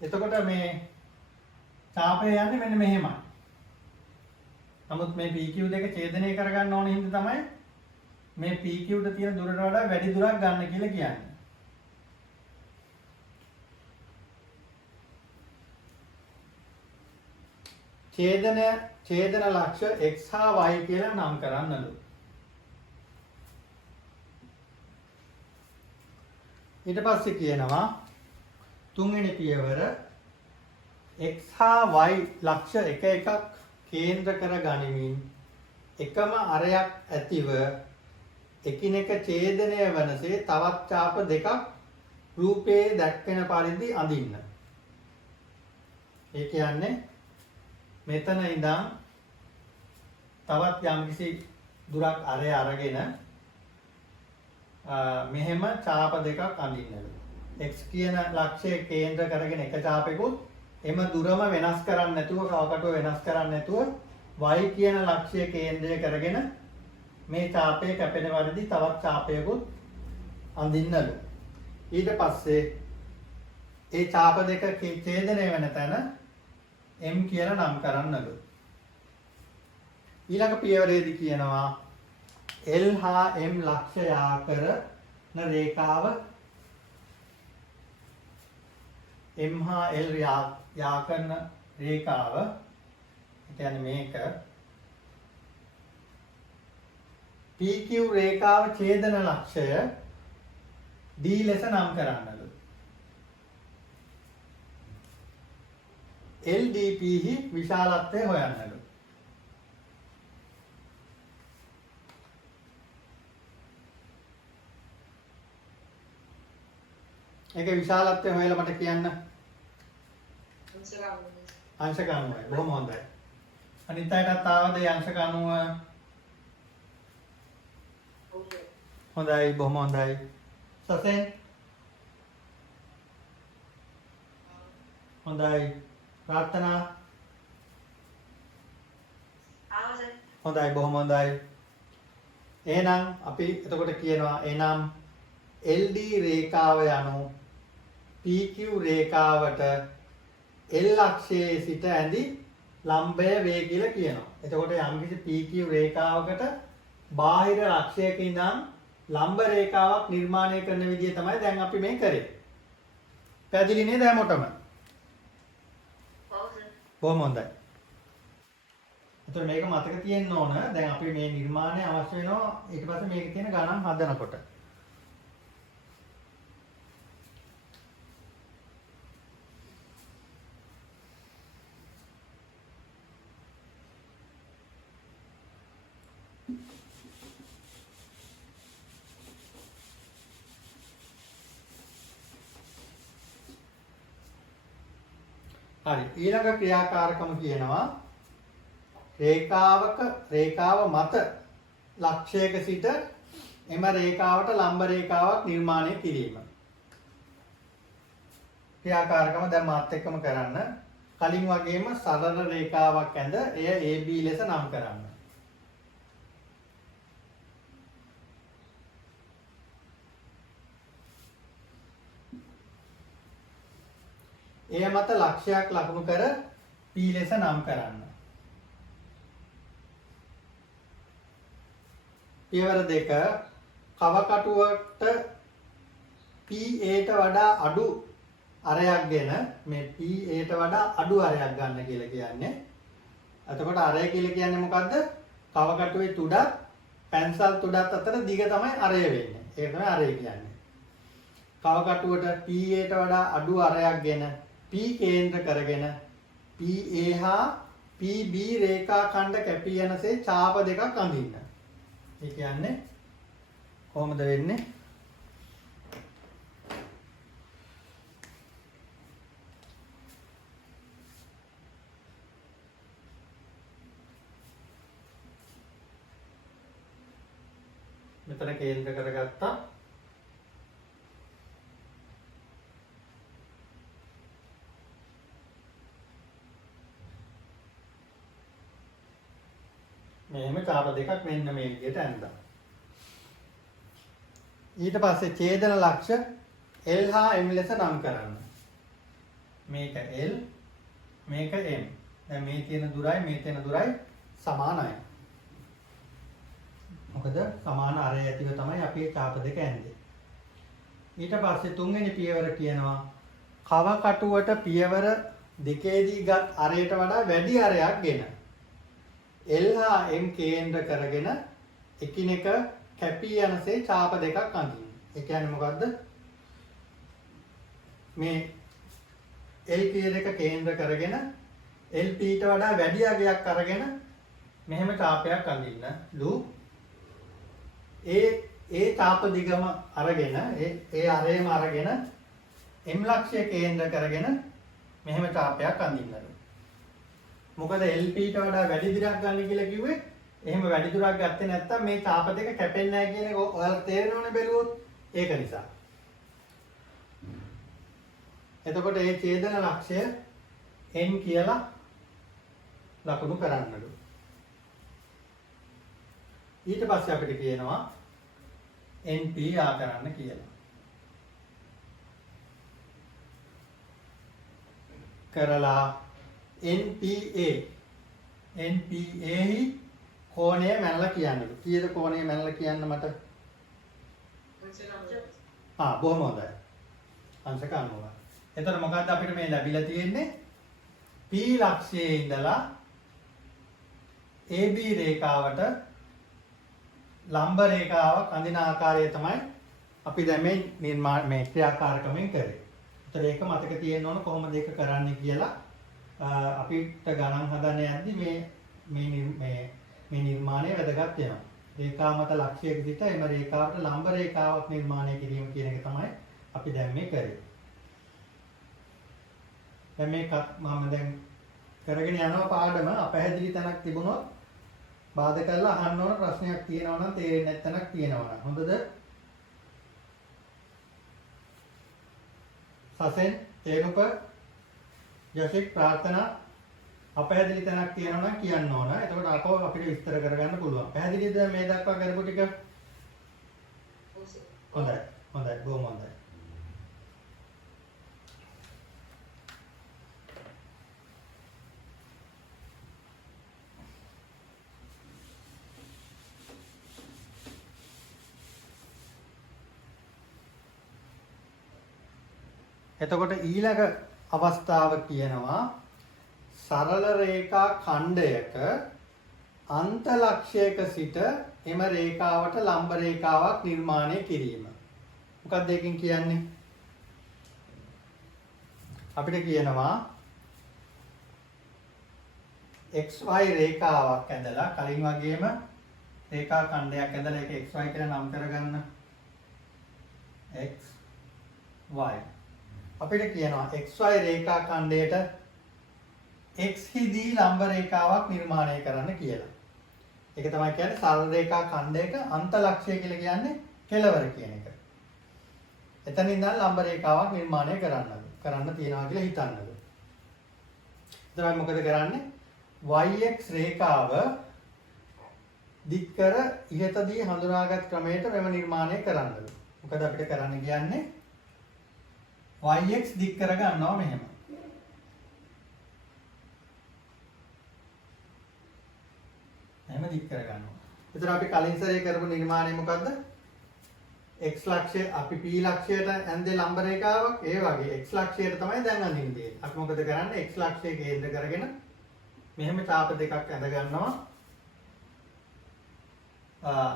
එතකොට මේ ඡාපය යන්නේ මෙන්න මෙහෙමයි. නමුත් මේ PQ දෙක ඡේදනය කරගන්න ඕන හින්දා තමයි මේ PQ ට තියෙන දුරට වඩා වැඩි දුරක් ගන්න කියලා කියන්නේ. ඡේදන ලක්ෂ x හා y කියලා නම් කරන්නලු. ඊට පස්සේ කියනවා තුන්වෙනි පියවර x හා y ලක්ෂ එක එකක් කේන්ද්‍ර කර ගනිමින් එකම අරයක් ඇතිව එකිනෙක ඡේදනය වනසේ තවත් ඡාප දෙකක් රූපයේ දැක්වෙන පරිදි අඳින්න. ඒ කියන්නේ මෙතන ඉඳන් තවත් යම්කිසි දුරක් අරය අරගෙන මෙහෙම ඡාප දෙකක් අඳින්නලු. x කියන ලක්ෂයේ කේන්ද්‍ර කරගෙන එක ඡාපෙකුත් එම දුරම වෙනස් කරන්නේ නැතුව කවකටුව වෙනස් කරන්නේ නැතුව y කියන ලක්ෂයේ කේන්ද්‍රය කරගෙන මේ ඡාපයේ කැපෙන පරිදි තවත් ඡාපයකුත් අඳින්නලු. ඊට පස්සේ ඒ ඡාප දෙක ඡේදනය වෙන තැන M කියලා නම් කරන්නලු. ඊළඟ පියවරේදී කියනවා L හා M ලක්ෂ යාකරන රේඛාව M හා L යාකරන රේඛාව කියන්නේ මේක PQ රේඛාව ඡේදන ලක්ෂය D ලෙස නම් කරන්නලු. LDP හි විශාලත්වය හොයන්නලු. ඒකේ විශාලත්වය හොයලා මට කියන්න. අංශක 90යි. බොහොම හොඳයි. අනිත් අයටත් ආවද ඒ අංශක 90? හොඳයි බොහොම හොඳයි. සසෙන් හොඳයි. ප්‍රාර්ථනා හොඳයි බොහොම හොඳයි. එහෙනම් අපි එතකොට කියනවා එහෙනම් LD රේඛාව යනු PQ රේඛාවට L අක්ෂයේ සිට ඇඳි ලම්බය වේ කියලා කියනවා. එතකොට යම්කිසි PQ රේඛාවකට බාහිර අක්ෂයක ඉඳන් ලම්බ රේඛාවක් නිර්මාණය කරන විදිය තමයි දැන් අපි මේ කරේ. පැහැදිලි නේද හැමෝටම? බොහොම හොඳයි. එතකොට මේක මතක තියෙන්න ඕන. දැන් අපි මේ නිර්මාණය අවශ්‍ය වෙනවා ඊට පස්සේ මේකේ තියෙන ගණන් හදනකොට. හරි ඊළඟ ක්‍රියාකාරකම කියනවා රේඛාව මත ලක්ෂයක සිට එම රේඛාවට ලම්බ රේඛාවක් නිර්මාණය කිරීම. ක්‍රියාකාරකම දැන් මාත් එක්කම කරන්න. කලින් වගේම සරල රේඛාවක් ඇඳ එය AB ලෙස නම් කරන්න. එය මත ලක්ෂයක් ලකුණු කර P ලෙස නම් කරන්න. පියවර 2 කවකටුවට PA ට වඩා අඩු අරයක්ගෙන මේ PA ට වඩා අඩු අරයක් ගන්න කියලා කියන්නේ. එතකොට අරය කියලා කියන්නේ මොකද්ද? කවකටුවේ තුඩත් පැන්සල් තුඩත් අතර දිග තමයි අරය වෙන්නේ. ඒක තමයි අරය කියන්නේ. කවකටුවට PA ට වඩා අඩු අරයක්ගෙන P කේන්ද්‍ර කරගෙන PA හා PB රේඛා ඛණ්ඩ කැපී යනසේ ඡාප දෙකක් අඳින්න. ඒ කියන්නේ කොහොමද වෙන්නේ? මෙතන කේන්ද්‍ර කරගත්තා. මෙහෙම ඡාප දෙකක් මෙන්න මේ විදිහට ඇඳලා. ඊට පස්සේ ඡේදන ලක්ෂ L හා M ලෙස නම් කරන්න. මේක L මේක M. දැන් මේ තියෙන දුරයි සමානයි. මොකද සමාන අරය ඇතිව තමයි අපි ඡාප දෙක ඇඳේ. ඊට පස්සේ තුන්වෙනි පියවර කියනවා කව කටුවට පියවර දෙකේදී ගත් අරයට වඩා වැඩි අරයක් ගෙන L හා M කේන්ද්‍ර කරගෙන එකිනෙක කැපී යනසේ ඡාප දෙකක් අඳින්න. ඒ කියන්නේ මොකද්ද? මේ L P දෙක කේන්ද්‍ර කරගෙන LP ට වඩා වැඩි අගයක් අරගෙන මෙහෙම ඡාපයක් අඳින්න. ඒ ඡාප දිගම අරගෙන ඒ අරේම අරගෙන M ලක්ෂය කේන්ද්‍ර කරගෙන මෙහෙම ඡාපයක් අඳින්නලු. මොකද LP ට වඩා වැඩි දුරක් ගන්න කියලා කිව්වේ එහෙම වැඩි දුරක් ගත්තේ නැත්නම් මේ ඡාප දෙක කැපෙන්නේ නැහැ කියන එක ඔයාලට තේරෙනවනේ බැලුවොත් ඒක නිසා. එතකොට මේ ඡේදන ලක්ෂය n කියලා ලකුණු කරන්නලු. ඊට පස්සේ අපිට කියනවා NP ආ කරන්න කියලා. කරලා NPA හි කෝණය මැනලා කියන්නලු. කීයද කෝණය මැනලා කියන්න මට? බොහොම හොඳයි. අංශක 90. එතකොට මොකද්ද අපිට මේ ලැබිලා තියෙන්නේ? P ලක්ෂයේ ඉඳලා AB රේඛාවට ලම්බ රේඛාවක් අඳින ආකාරය තමයි අපි දැන් මේ ක්‍රියාකාරකමෙන් කරේ. ඒතර ඒක මතක තියෙන්න ඕන කොහොමද ඒක කරන්නේ කියලා. අපිට ගණන් හදන්න යද්දි මේ නිර්මාණය වැදගත් වෙනවා. රේඛා මත ලක්ෂයක සිට එම රේඛාවට ලම්බ රේඛාවක් නිර්මාණය කිරීම කියන එක තමයි අපි දැන් මේ කරේ. දැන් මේක මම දැන් කරගෙන යනවා පාඩම අපැහැදිලි තැනක් තිබුණොත් බාධා කරලා අහන්න ඕන ප්‍රශ්නයක් තියෙනවා නම් තේරෙන්නේ නැත්නම් තියෙනවා නම් හොඳද? සසෙන් තේරුක යශික් ප්‍රාර්ථනා අපැහැදිලි තැනක් තියෙනවා නම් කියන්න ඕන. එතකොට අකෝ අපිට විස්තර කරගන්න පුළුවන්. පැහැදිලිද මේ දක්වා කරපු ටික? හොඳයි. බොහොම හොඳයි. එතකොට ඊළඟ අවස්ථාව කියනවා සරල රේඛා ඛණ්ඩයක අන්ත ලක්ෂයක සිට එම රේඛාවට ලම්බ රේඛාවක් නිර්මාණය කිරීම. මොකක්ද ඒකෙන් කියන්නේ? අපිට කියනවා XY රේඛාවක් ඇඳලා කලින් වගේම රේඛා ඛණ්ඩයක් ඇඳලා ඒක XY කියලා නම් කරගන්න. XY අපිට කියනවා XY රේඛා ඛණ්ඩයට X හිදී ලම්බ රේඛාවක් නිර්මාණය කරන්න කියලා. ඒක තමයි කියන්නේ සරල රේඛා ඛණ්ඩයක අන්ත ලක්ෂය කියලා කියන්නේ කෙලවර කියන එක. එතන ඉඳන් ලම්බ රේඛාවක් නිර්මාණය කරන්න තියනවා කියලා හිතන්නද. එතකොට මොකද කරන්නේ? YX රේඛාව දික් කර ඉහතදී හඳුනාගත් ක්‍රමයට මෙම නිර්මාණය කරන්නද. මොකද අපිට කරන්න කියන්නේ YX දික් කර ගන්නවා මෙහෙම. එහෙම දික් කර ගන්නවා. එතන අපි කලින් සැරේ කරපු නිර්මාණය මොකද්ද? x ලක්ෂය අපි p ලක්ෂයට ඇඳේ ලම්බ රේඛාවක් ඒ වගේ x ලක්ෂයට තමයි දැන් අඳින්නේ. අපි මොකද කරන්නේ? x ලක්ෂය කේන්ද්‍ර කරගෙන මෙහෙම තාප දෙකක් ඇඳ ගන්නවා.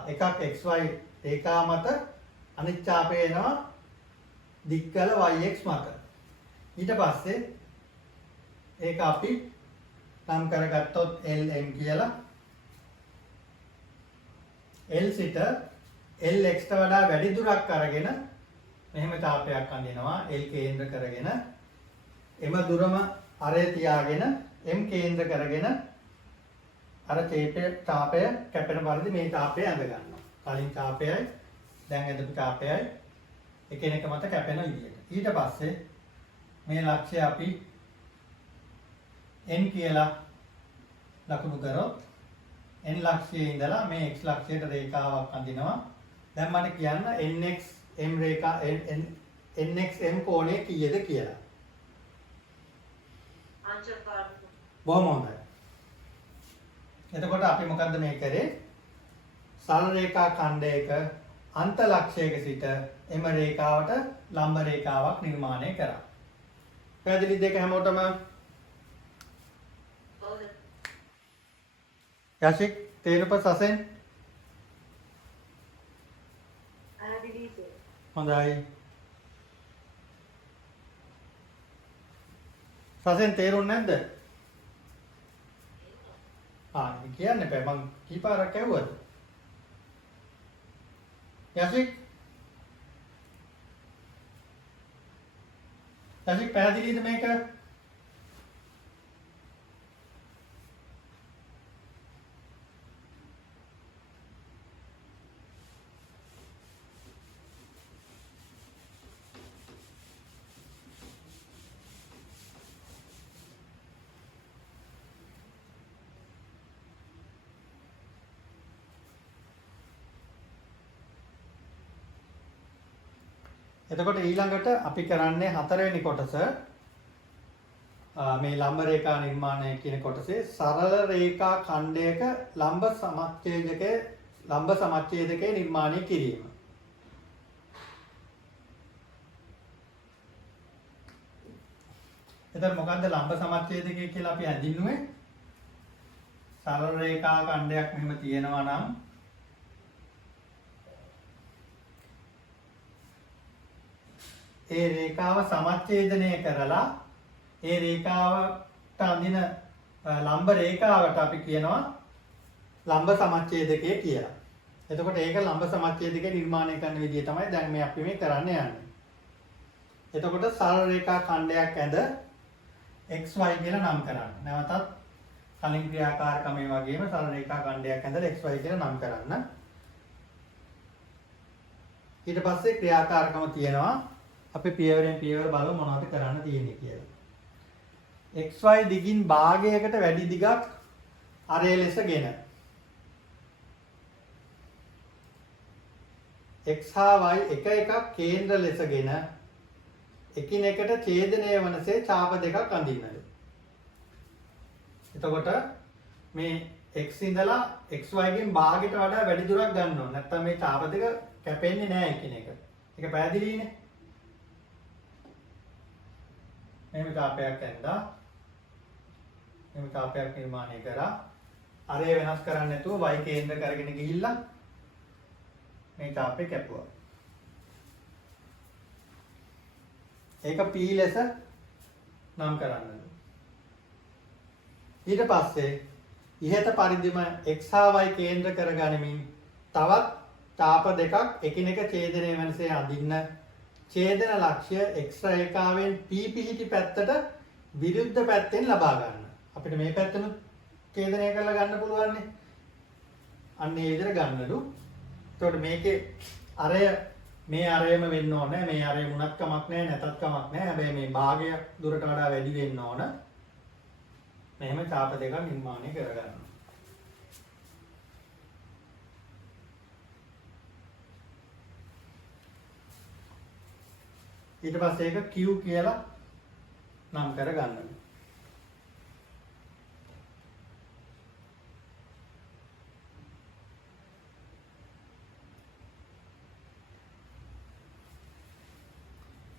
එකක් xy රේඛා මත අනිත් ඡාපය එනවා දික්කල yx මත. ඊට පස්සේ ඒක අපි නම් කරගත්තොත් lm කියලා L සිට LX ට වඩා වැඩි දුරක් අරගෙන මෙහෙම තාපයක් අඳිනවා L කේන්ද්‍ර කරගෙන එම දුරම අරේ තියාගෙන M කේන්ද්‍ර කරගෙන අර තාපය කැපෙන පරිදි මේ තාපය ඇඳ ගන්නවා. කලින් තාපයයි දැන් ඇඳපු තාපයයි එකිනෙක මත කැපෙන විදියට. ඊට පස්සේ මේ ලක්ෂය අපි n කියලා ලකුණු කරොත් n ලක්ෂයේ ඉඳලා මේ x ලක්ෂයට රේඛාවක් අඳිනවා. දැන් මට කියන්න nx m රේඛා nx m කෝණය කීයද කියලා. ආන්සර් පාඩම. බොහොම හොඳයි. එතකොට අපි මොකද්ද මේ කරේ? සරල රේඛා ඛණ්ඩයක අන්ත ලක්ෂයක සිට එම රේඛාවට ලම්බ රේඛාවක් නිර්මාණය කරා. පැහැදිලිද දෙක හැමෝටම? ඔව්. යශික් තේරුප සසෙන් ආදිවිසේ. හොඳයි. සසෙන් තේරුන්නේ නැද්ද? කියන්න එපා මං කීපාරක් ඇහුවද? යශික් පැහැදිලිද මේක? එතකොට ඊළඟට අපි කරන්නේ හතරවෙනි කොටස මේ ලම්බ රේඛා නිර්මාණය කියන කොටසේ සරල රේඛා ඛණ්ඩයක ලම්බ සමච්ඡේදකයේ නිර්මාණය කිරීම. එතකොට මොකද්ද ලම්බ සමච්ඡේදකය කියලා අපි හඳුන්වන්නේ? සරල රේඛා ඛණ්ඩයක් මෙහෙම තියෙනවා නම් ඒ රේඛාව සමච්ඡේදනය කරලා ඒ රේඛාවට අඳින ලම්බ රේඛාවට අපි කියනවා ලම්බ සමච්ඡේදකය කියලා. එතකොට ඒක ලම්බ සමච්ඡේදකය නිර්මාණය කරන විදිය තමයි දැන් මේ අපි මේ කරන්න යන්නේ. එතකොට සරල රේඛා ඛණ්ඩයක් ඇඳ xy කියලා නම් කරන්න. නැවතත් කලින් ක්‍රියාකාරකමේ වගේම සරල රේඛා ඛණ්ඩයක් ඇඳලා xy කියලා නම් කරන්න. ඊට පස්සේ ක්‍රියාකාරකම තියෙනවා අපි පියවරෙන් පියවර බලමු මොනවද කරන්න තියෙන්නේ කියලා. xy දිගින් භාගයකට වැඩි දිගක් අරේ ලෙසගෙන x හා y එක එකක් කේන්ද්‍ර ලෙසගෙන එකිනෙකට ඡේදනය වනසේ ඡාප දෙකක් අඳින්නලු. එතකොට මේ x ඉඳලා xy ගෙන් භාගයට වඩා වැඩි දුරක් ගන්න ඕන. නැත්නම් මේ ඡාප දෙක කැපෙන්නේ නැහැ එකිනෙක. ඒක පැහැදිලිනේ? මෙහෙම තාපයක් ඇඳලා මෙහෙම තාපයක් නිර්මාණය කරා. අරේ වෙනස් කරන්නේ නැතුව y කේන්ද්‍ර කරගෙන ගිහිල්ලා මේ තාපේ කැපුවා. ඒක p ලෙස නම් කරන්න. ඊට පස්සේ ඉහත පරිදිම x හා y කේන්ද්‍ර කරගනිමින් තවත් තාප දෙකක් එකිනෙක ඡේදනය වෙනසේ අඳින්න. ඡේදන ලක්ෂ්‍ය x රේඛාවෙන් p පිහිටි පැත්තට විරුද්ධ පැත්තෙන් ලබා ගන්න. අපිට මේ පැත්තෙම ඡේදනය කරලා ගන්න පුළුවන් නේ. අන්න ඒ විදිහට ගන්නලු. එතකොට මේකේ අරය මේ අරයම වෙන්න ඕනේ. මේ අරය මුණත් කමක් නැහැ නැතත් කමක් නැහැ. හැබැයි මේ භාගය දුරට වඩා වැඩි වෙන්න ඕන. මෙහෙම ඡාප දෙකක් නිර්මාණය කරගන්න. ඊට පස්සේ ඒක Q කියලා නම් කරගන්න.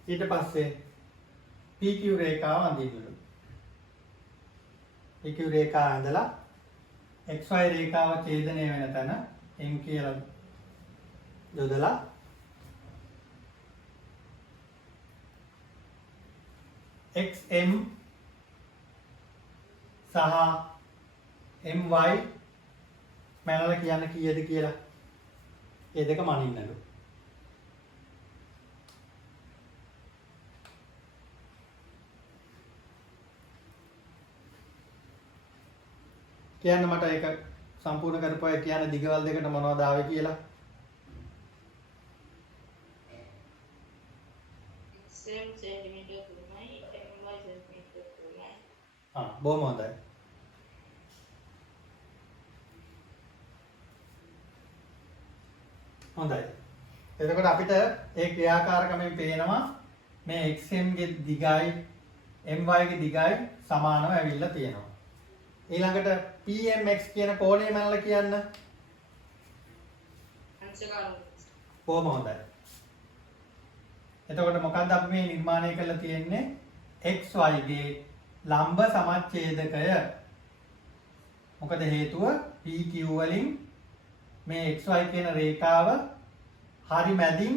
ඊට පස්සේ PQ රේඛාව අඳින්නලු. PQ රේඛාව ඇඳලා XY රේඛාව ඡේදනය වෙන තැන M කියලා යොදලා XM සහ MY මැනලා කියන්න කීයද කියලා ඒ දෙක මනින්නලු. කියන්න මට ඒක සම්පූර්ණ කරපුවා කියන්න දිගවල් දෙකට මොනවද ආවේ කියලා. XM සෙන්ටිමීටර් 3යි MY සෙන්ටිමීටර් 3යි. බොහොම හොඳයි. හොඳයි. එතකොට අපිට ඒ ක්‍රියාකාරකමෙන් පේනවා මේ XM ගේ දිගයි MY ගේ දිගයි සමානව ඇවිල්ලා තියෙනවා. ඊළඟට PMX කියන කෝණය මනලා කියන්න. අංශකාරය. බොහොම හොඳයි. එතකොට මොකද්ද අපි මේ නිර්මාණය කරලා තියෙන්නේ? XY ගේ ලම්බ සමච්ඡේදකය. මොකද හේතුව PQ වලින් මේ XY කියන රේඛාව හරි මැදින්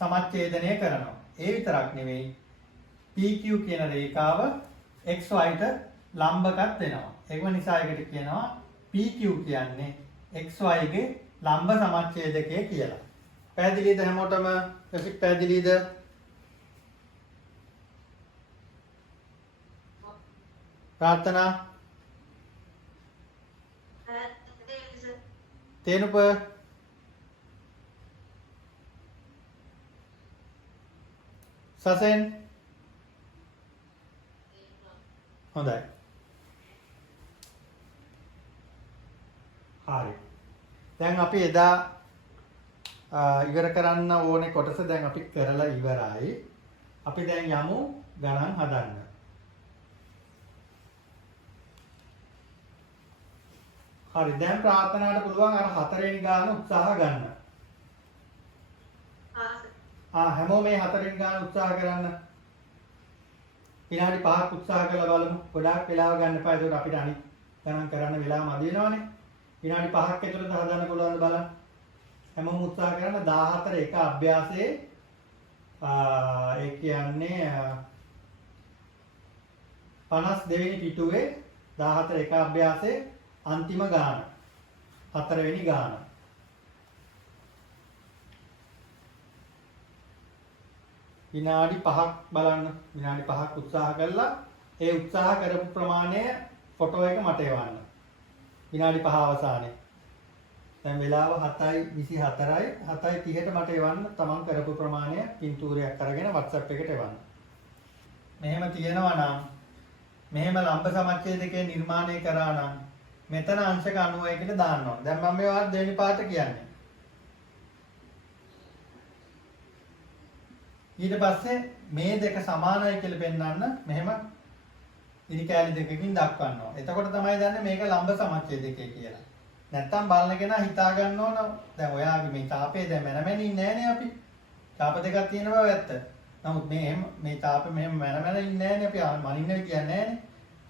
සමච්ඡේදනය කරනවා. ඒ විතරක් නෙවෙයි PQ කියන රේඛාව XYට ලම්බකත් වෙනවා. ඒකම නිසා ඒකට කියනවා PQ කියන්නේ XY ගේ ලම්බ සමච්ඡේදකය කියලා. පැහැදිලිද හැමෝටම? රසික් පැහැදිලිද? ප්‍රාර්ථනා තේනුප සසෙන් හොඳයි. හරි. දැන් අපි එදා ඉවර කරන්න ඕනේ කොටස දැන් අපි කරලා ඉවරයි. අපි දැන් යමු ගණන් හදන්න. හරි. දැන් ප්‍රාර්ථනාවට පුළුවන් අර හතරවෙනි ගාන උත්සාහ ගන්න. හැමෝම මේ හතරවෙනි ගාන උත්සාහ කරන්න. විනාඩි 5ක් උත්සාහ කරලා බලමු. ගොඩාක් වෙලාව ගන්න එපා. ඒක අපිට අනිත් ගණන් කරන්න වෙලාව මදි වෙනවනේ. විනාඩි 5ක් ඇතුළත හදන්න පුළුවන්ද බලන්න. හැමෝම උත්සාහ කරන්න 14 එක අභ්‍යාසයේ ඒ කියන්නේ 52 වෙනි පිටුවේ 14 එක අභ්‍යාසයේ අන්තිම ගාන 4 වෙනි ගාන. විනාඩි 5ක් බලන්න. විනාඩි 5ක් උත්සාහ කළා. ඒ උත්සාහ කරපු ප්‍රමාණය ෆොටෝ එක මට එවන්න. විනාඩි 5 අවසානයේ. දැන් වෙලාව 7:24යි. 7:30ට මට එවන්න තමන් කරපු ප්‍රමාණය පින්තූරයක් අරගෙන WhatsApp එකට එවන්න. මෙහෙම තියෙනවා නම් මෙහෙම ලම්බ සමච්ඡේදකේ නිර්මාණය කරා නම් මෙතන අංශක 90යි කියලා දාන්න ඕන. දැන් මම මේවා දෙවෙනි පාට කියන්නේ. ඊට පස්සේ මේ දෙක සමානයි කියලා පෙන්වන්න මෙහෙම ඉරි කෑලි දෙකකින් දක්වන්න ඕන. එතකොට තමයි දන්නේ මේක ලම්බ සමච්ඡේදකය කියලා. නැත්තම් බලන කෙනා හිතා ගන්න ඕන දැන් ඔයාගේ මේ තාපේ දැන් මැනමැන ඉන්නේ නැහනේ අපි. තාප දෙකක් තියෙන බව ඇත්ත. නමුත් මේ තාපේ මෙහෙම මැනමැන ඉන්නේ නැහනේ අපි මනින්න කියන්නේ නැහනේ.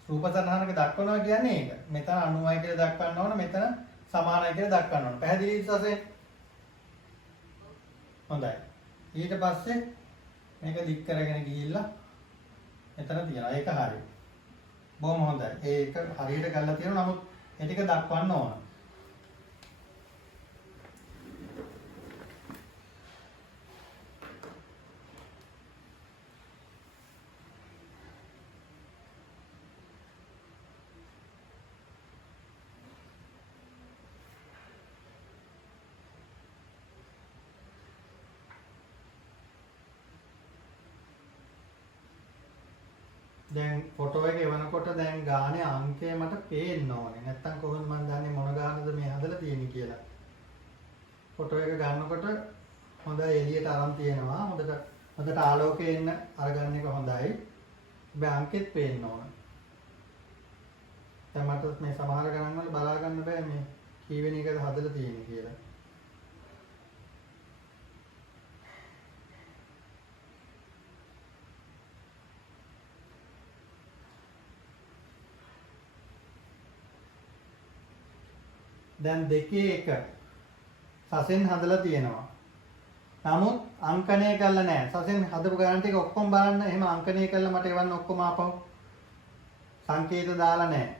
රූප සටහනක දක්වනවා කියන්නේ ඒක. මෙතන 90යි කියලා දක්වන්න ඕන. මෙතන සමානයි කියලා දක්වන්න ඕන. පැහැදිලිද සසේ? හොඳයි. ඊට පස්සේ මේක දික් කරගෙන ගිහිල්ලා මෙතන තියනවා. ඒක හරියි. බොහොම හොඳයි. ඒක හරියට ගල්ලා තියෙනවා. නමුත් ඒ ටික දක්වන්න ඕන. දැන් ෆොටෝ එක එවනකොට දැන් ගානේ අංකය මට පේන්න ඕනේ. නැත්තම් කොහොමද මම දන්නේ මොන ගානද මේ හදලා තියෙන්නේ කියලා. ෆොටෝ එක ගන්නකොට හොඳ එළියට අරන් තියෙනවා. හොඳට ආලෝකය එන්න අරගන්න එක හොඳයි. හැබැයි අංකෙත් පේන්න ඕන. දැන් මට මේ සමහර ගණන් වල බලා ගන්න බෑ මේ කීවෙනි එකද හදලා තියෙන්නේ කියලා. දැන් දෙකේ එක සසෙන් හදලා තියෙනවා. නමුත් අංකණය කරලා නැහැ. සසෙන් හදපු ගණන් ටික ඔක්කොම බලන්න. එහෙම අංකණය කරලා මට එවන්න ඔක්කොම ආපහු. සංකේත දාලා නැහැ.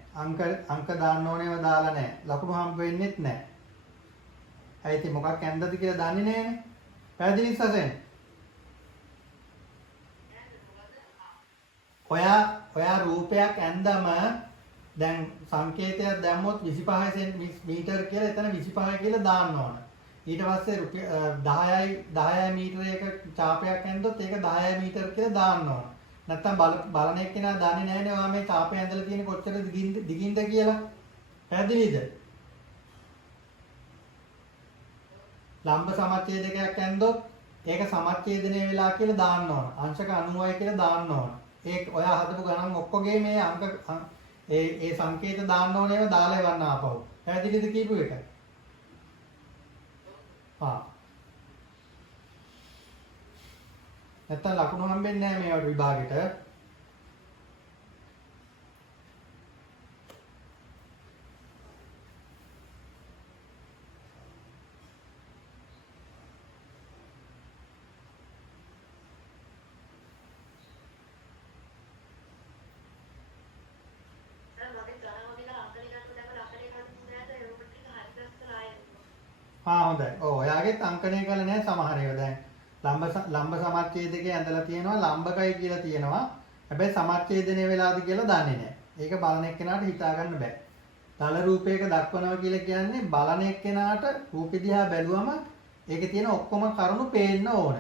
අංක දාන්න ඕනේව දාලා නැහැ. ලකුණු හම්බ වෙන්නෙත් නැහැ. ඇයි ඉතින් මොකක් ඇන්දද කියලා දන්නේ නැහනේ. පැහැදිලි සසෙන්. ඔයා රූපයක් ඇන්දම දැන් සංකේතයක් දැම්මොත් 25 මීටර කියලා එතන 25 කියලා දාන්න ඕන. ඊට පස්සේ 10යි මීටරයක ඡාපයක් ඇන්දොත් ඒක 10 මීටර කියලා දාන්න ඕන. නැත්තම් බලන එක්කෙනා දන්නේ නැහැනේ ඔයා මේ ඡාපය ඇඳලා තියෙන කොච්චර දිගින්ද කියලා. පැහැදිලිද? ලම්බ සමච්ඡේදකයක් ඇන්දොත් ඒක සමච්ඡේදනය වෙලා කියලා දාන්න ඕන. අංශක 90යි කියලා දාන්න ඕන. ඒක ඔයා හදපු ගණන් ඔක්කොගේ මේ අංක ඒ සංකේත දාන්න ඕනේව දාලා එවන්න ආපහු. පැහැදිලිද කියපු එක? නැත්තම් ලකුණු හම්බෙන්නේ නැහැ මේවට විභාගෙට. හොඳයි. ඔයාගෙත් අංකණය කරලා නැහැ සමහර ඒවා දැන්. ලම්බ සමච්ඡේදකේ ඇඳලා තියෙනවා ලම්බකයි කියලා තියෙනවා. හැබැයි සමච්ඡේදනය වෙලාද කියලා දන්නේ නැහැ. ඒක බලන එක්කෙනාට හිතා ගන්න බෑ. තල රූපයක දක්වනවා කියලා කියන්නේ බලන එක්කෙනාට රූපෙ දිහා බැලුවම ඒකේ තියෙන ඔක්කොම කරුණු පේන්න ඕන.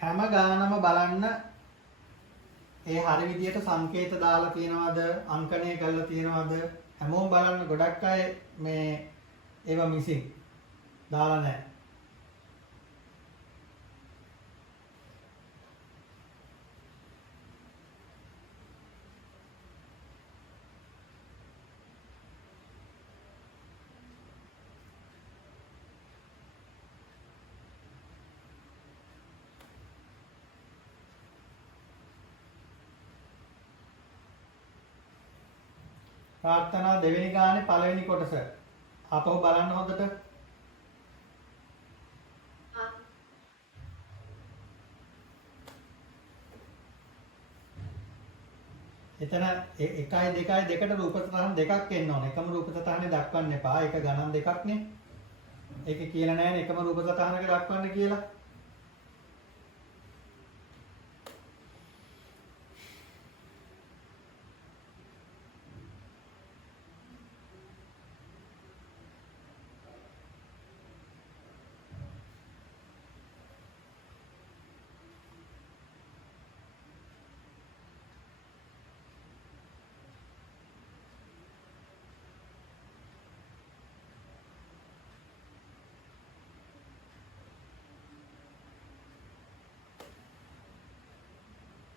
හැම ගානම බලන්න ඒ හරි විදියට සංකේත දාලා තියනවද අංකණය කරලා තියනවද හැමෝම බලන්න ගොඩක් අය මේ ඒවා මිසින් දාලා නැහැ. ප්‍රාර්ථනා දෙවෙනි ගානේ පළවෙනි කොටස. ආපහු බලන්න හොඳට. එතන 1යි 2යි දෙකට රූප සටහන් දෙකක් එන්න ඕනේ. එකම රූප සටහනේ දක්වන්න එපා. ඒක ගණන් දෙකක් නේ. ඒකේ කියලා නැහැ නේ එකම රූප සටහනක දක්වන්න කියලා.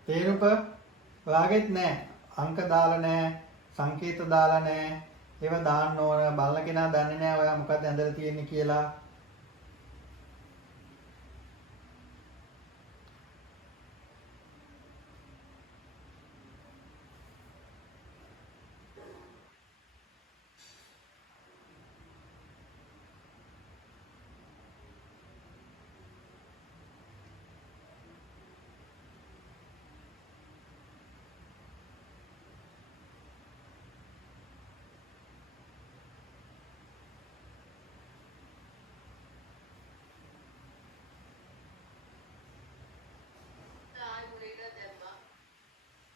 තේරුප ඔයාගෙත් නැහැ. අංක දාලා නැහැ. සංකේත දාලා නැහැ. ඒවා දාන්න ඕන. බලන කෙනා දන්නේ නැහැ ඔයා මොකක්ද ඇඳලා තියෙන්නේ කියලා.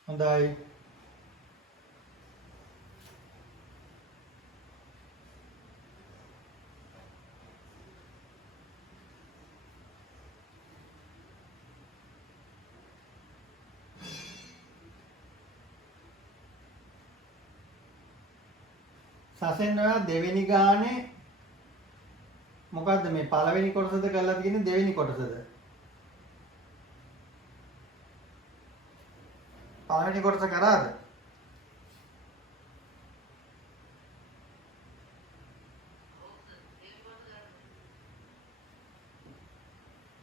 හොඳයි. සසෙන් ඔයා දෙවෙනි ගානේ මොකද්ද මේ පළවෙනි කොටසද කරලා තියෙන්නේ දෙවෙනි කොටසද? පළවෙනි කොටස කරාද?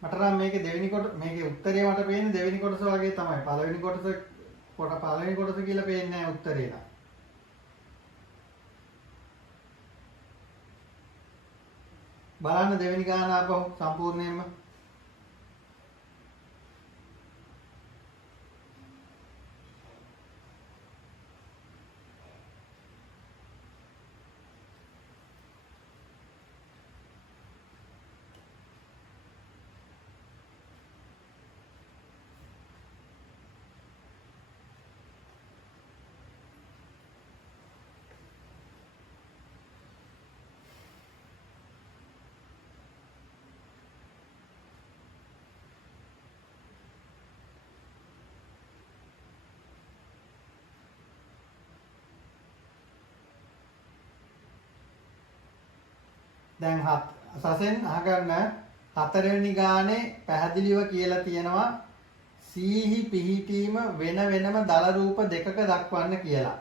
මට නම් මේකේ දෙවෙනි කොට මේකේ උත්තරේ මට පේන්නේ දෙවෙනි කොටස වගේ තමයි. පළවෙනි කොටස කියලා පේන්නේ නැහැ උත්තරේ නම්. බලන්න දෙවෙනි ගාන ආපහු සම්පූර්ණයෙන්ම. දැන් සසෙන් අහගන්න හතරවෙනි ගානේ පැහැදිලිව කියලා තියෙනවා සීහි පිහිටීම වෙන වෙනම දල රූප දෙකක දක්වන්න කියලා.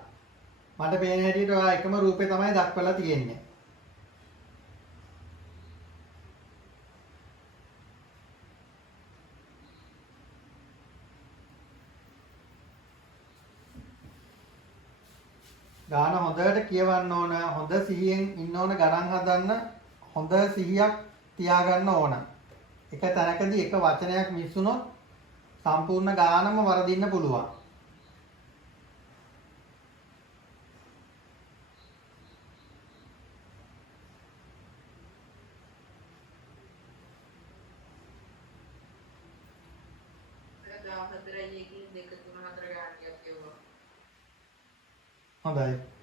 මට පේන හැටියට ඔයා එකම රූපේ තමයි දක්වලා තියෙන්නේ. ගාන හොඳට කියවන්න ඕන. හොඳ සිහියෙන් ඉන්න ඕන. ගණන් හදන්න හොඳ සිහියක් තියාගන්න ඕන. එක තැනකදී එක වචනයක් මිස් වුණොත් සම්පූර්ණ ගානම වරදින්න පුළුවන්. හොඳයි.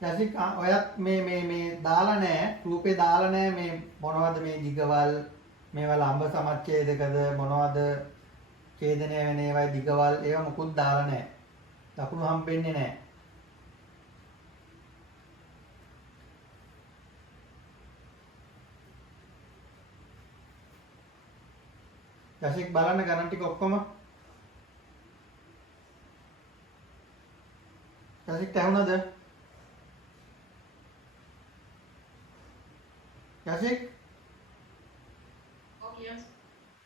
යසික් ඔයත් මේ දාලා නැහැ රූපේ දාලා නැහැ මේ මොනවද මේ දිගවල් මේවා ලම්බ සමච්ඡේදකද මොනවද ඡේදනය වෙන ඒවා දිගවල් ඒවා මුකුත් දාලා නැහැ. ලකුණු හම්බෙන්නේ නැහැ. යසික් බලන්න ගණන් ටික ඔක්කොම. යසික් ඇහුණද? යසික්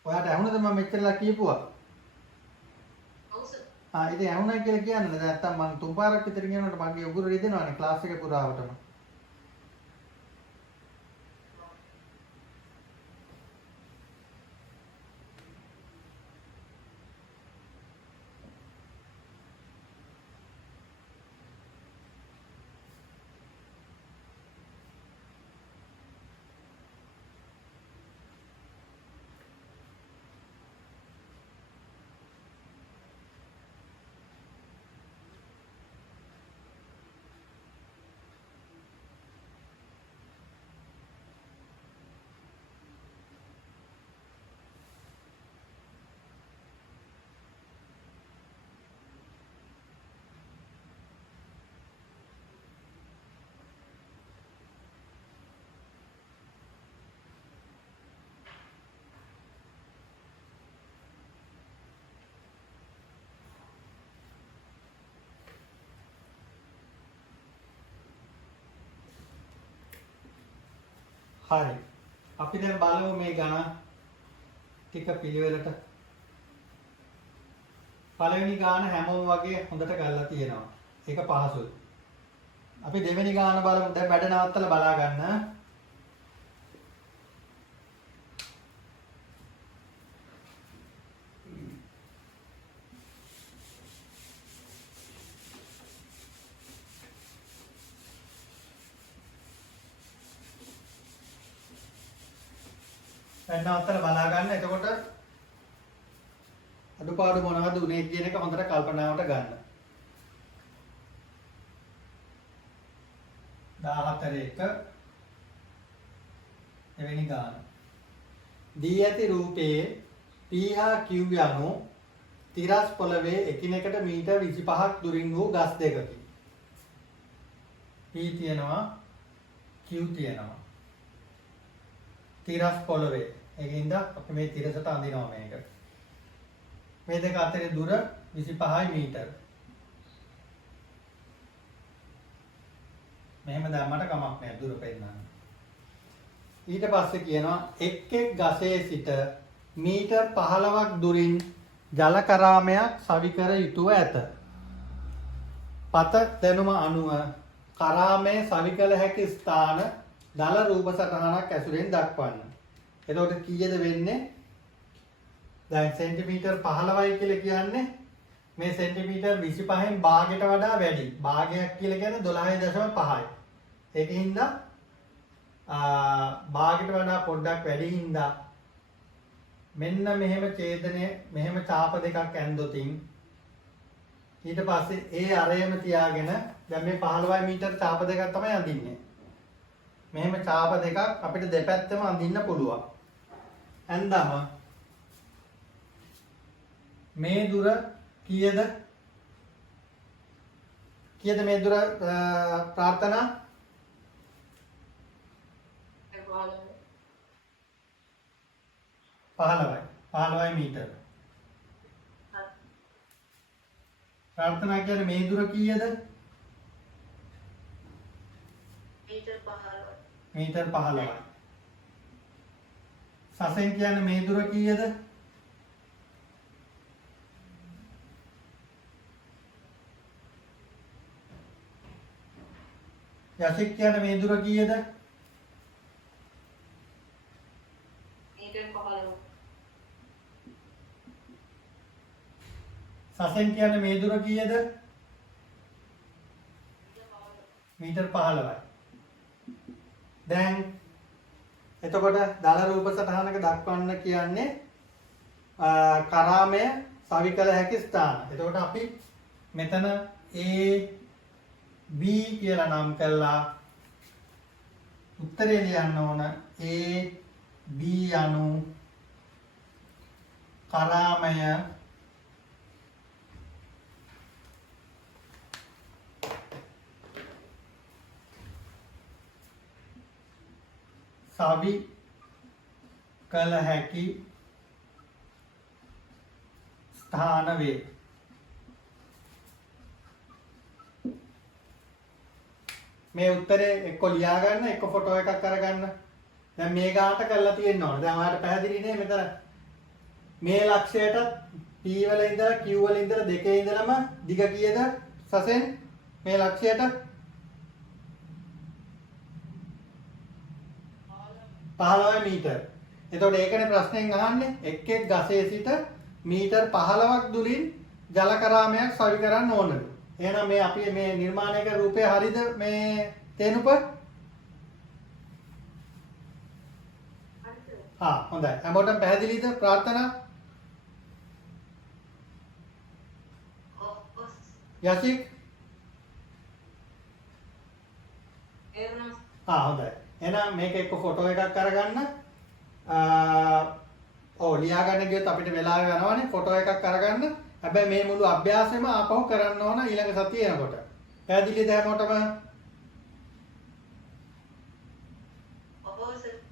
ඔයාට ඇහුණද මම මෙච්චරලා කියපුවා? ඔව් සර්. ඉතින් ඇහුණා කියලා කියන්නේ නැත්නම් මම තුන් පාරක් විතර කියනකොට මගේ උගුර රිදෙනවානේ ක්ලාස් එකේ පුරාවටම. හරි. අපි දැන් බලමු මේ ගණන් ටික පිළිවෙලට. පළවෙනි ගාන හැමෝම වගේ හොඳට කරලා තියෙනවා. ඒක පහසුයි. අපි දෙවෙනි ගාන බලමු. දැන් වැඩ නවත්තලා බලා ගන්න. වැඩ නවත්තලා බලා ගන්න. එතකොට අඩුපාඩු මොනවද උනේ කියන එක හොඳට කල්පනාවට ගන්න. 14 එවැනි ගාන. දී ඇති රූපයේ P හා Q යනු තිරස් පොළවේ එකිනෙකට මීටර් 25ක් දුරින් වූ ගස් දෙකකි. P තියෙනවා Q තියෙනවා. තිරස් පොළවේ. ඒකින්ද අපි මේ තිරසට අඳිනවා මේක. මේ දෙක අතරේ දුර 25යි මීටර. මෙහෙම දැම්මට කමක් නැහැ දුර පෙන්නන්න. ඊට පස්සේ කියනවා එක් ගසේ සිට මීටර් 15ක් දුරින් ජල කරාමයක් සවි කර යුතුව ඇත. පත දැනුම අනුව කරාමයේ සවි කළ හැකි ස්ථාන දල රූප සටහනක් ඇසුරෙන් දක්වන්න. එතකොට කීයද වෙන්නේ? දැන් සෙන්ටිමීටර් 15යි කියලා කියන්නේ මේ සෙන්ටිමීටර් 25න් භාගයට වඩා වැඩි. භාගයක් කියලා කියන්නේ 12.5යි. ඒකින්ද භාගයට වඩා පොඩ්ඩක් වැඩි හින්දා මෙන්න මෙහෙම ඡේදනය මෙහෙම ඡාප දෙකක් ඇන්දොතින් ඊට පස්සේ ඒ අරයම තියාගෙන දැන් මේ 15 මීටර ඡාප දෙකක් තමයි අඳින්නේ. මෙහෙම ඡාප දෙකක් අපිට දෙපැත්තම අඳින්න පුළුවන්. ඇන්දම මේ දුර කීයද? කීයද මේ දුර ප්‍රාර්ථනා? 15යි මීටර. ප්‍රාර්ථනා කියන්නේ මේ දුර කීයද? මීටර් 15යි. සසෙන් කියන්නේ මේ දුර කීයද? යසික් කියන්නේ මේ දුර කීයද? මීටර් 15. සසෙන් කියන්නේ මේ දුර කීයද? මීටර් 15යි. දැන් එතකොට දල රූප සටහනක දක්වන්න කියන්නේ කරාමය සවි කළ හැකි ස්ථාන. එතකොට අපි මෙතන A B කියලා නම් කළා උත්තරේ ලියන්න ඕන. A B යනු කරාමය සවි කළ හැකි ස්ථාන වේ. මේ උත්තරේ එක්ක ලියා ගන්න එක්ක ෆොටෝ එකක් අරගන්න. දැන් මේ ගානට කරලා තියෙන්න ඕන. දැන් ඔයාලට පැහැදිලි නේ මෙතන මේ ලක්ෂයට P වල ඉඳලා Q වල ඉඳලා දෙකේ ඉඳලම දිග කීයද සසෙන් මේ ලක්ෂයට 15 මීටර. එතකොට ඒකනේ ප්‍රශ්නෙන් අහන්නේ එක් ගසේ සිට මීටර් 15ක් දුරින් ජල කරාමයක් සවි කරන්න ඕනද? එහෙනම් මේ අපි මේ නිර්මාණය කර රූපය හරියද මේ තේනුප? හොඳයි. හැමෝටම පැහැදිලිද ප්‍රාර්ථනා? යසික්? හොඳයි. එහෙනම් මේක එක්ක ෆොටෝ එකක් අරගන්න. ලියා ගන්න ගියොත් අපිට වෙලාව යනවනේ ෆොටෝ එකක් අරගන්න. හැබැයි මේ මුළු අභ්‍යාසෙම ආපහු කරන්න ඕන ඊළඟ සතියේ එනකොට. පැහැදිලිද හැමෝටම?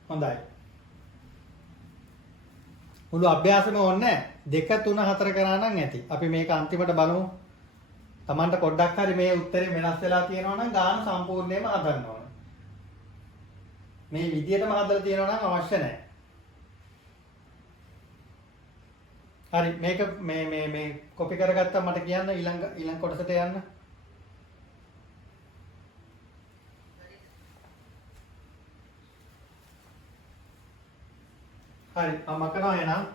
හොඳයි. මුළු අභ්‍යාසෙම ඕනේ 2 3 4 කරා නම් ඇති. අපි මේක අන්තිමට බලමු. Tamanට පොඩ්ඩක් හරි මේ උත්තරේ වෙනස් වෙලා තියෙනවා නම් ගාන සම්පූර්ණයෙන්ම හදන්න ඕන. මේ විදියටම හදලා තියෙනවා නම් අවශ්‍ය නැහැ. හරි මේක මේ කොපි කරගත්තා මට කියන්න ඊළඟ කොටසට යන්න. හරි මම කරනවා එහෙනම්.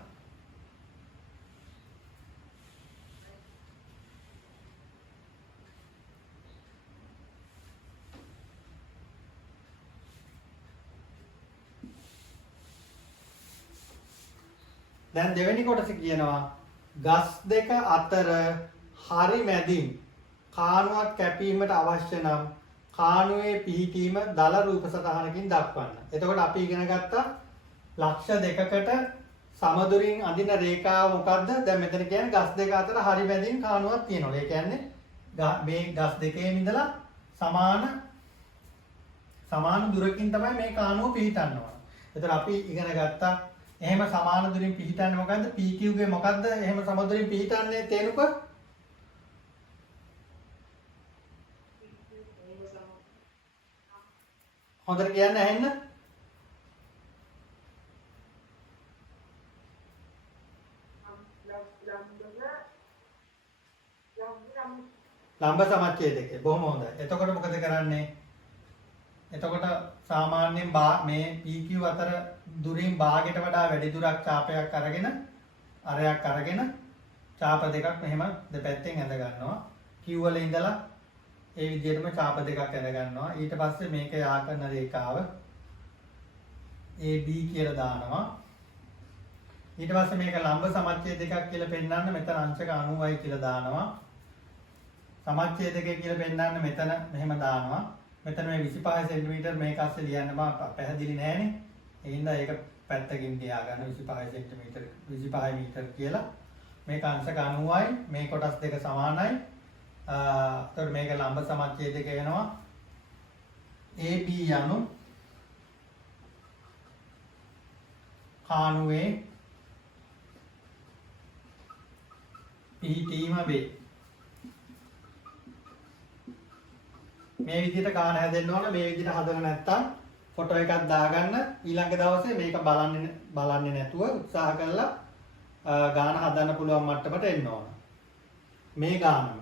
දැන් දෙවෙනි කොටස කියනවා ගස් දෙක අතර හරි මැදින් කාණුවක් කැපීමට අවශ්‍ය නම් කාණුවේ පිහිටීම දල රූප සටහනකින් දක්වන්න. එතකොට අපි ඉගෙන ගත්තා ලක්ෂ දෙකකට සමදුරින් අඳින රේඛාව මොකද්ද? දැන් මෙතන කියන්නේ ගස් දෙක අතර හරි මැදින් කාණුවක් තියෙනවා. ඒ කියන්නේ මේ ගස් දෙකේම ඉඳලා සමාන දුරකින් තමයි මේ කාණුව පිහිටන්න ඕන. එතකොට අපි ඉගෙන ගත්තා එහෙම සමාන දුරින් පිහිටන්නේ මොකද්ද? PQ ගේ මොකද්ද? එහෙම සමදුරින් පිහිටන්නේ තේරුක? හොඳට කියන්න ඇහෙන්න. ලම්බ සමච්ඡේදකය. බොහොම හොඳයි. එතකොට මොකද කරන්නේ? එතකොට සාමාන්‍යයෙන් මේ PQ අතර දුරින් භාගයට වඩා වැඩි දුරක් ඡාපයක් අරගෙන අරයක් අරගෙන ඡාප දෙකක් මෙහෙම දෙපැත්තෙන් ඇඳ ගන්නවා. Q වල ඉඳලා ඒ විදිහටම ඡාප දෙකක් ඇඳ ගන්නවා. ඊට පස්සේ මේක යා කරන රේඛාව AB කියලා දානවා. ඊට පස්සේ මේක ලම්බ සමච්ඡේදකයක් කියලා පෙන්නන්න මෙතන අංශක 90යි කියලා දානවා. සමච්ඡේදකය කියලා පෙන්නන්න මෙතන මෙහෙම දානවා. මෙතන මේ 25 cm මේක අස්සේ ලියන්න බා පැහැදිලි නෑනේ. ඒ හින්දා ඒක පැත්තකින් තියා ගන්න 25 cm 25 මීටර කියලා. මේක අංශක 90යි මේ කොටස් දෙක සමානයි. එතකොට මේක ලම්බ සමච්ඡේදක වෙනවා. AB යනු කාණුවේ පිහිටීම වේ. මේ විදිහට ගාන හැදෙන්න ඕන. මේ විදිහට හදලා නැත්තම් ෆොටෝ එකක් දාගන්න ඊළඟ දවසේ මේක බලන්නේ නැතුව උත්සාහ කරලා ගාන හදන්න පුළුවන් මට්ටමට එන්න ඕන. මේ ගානම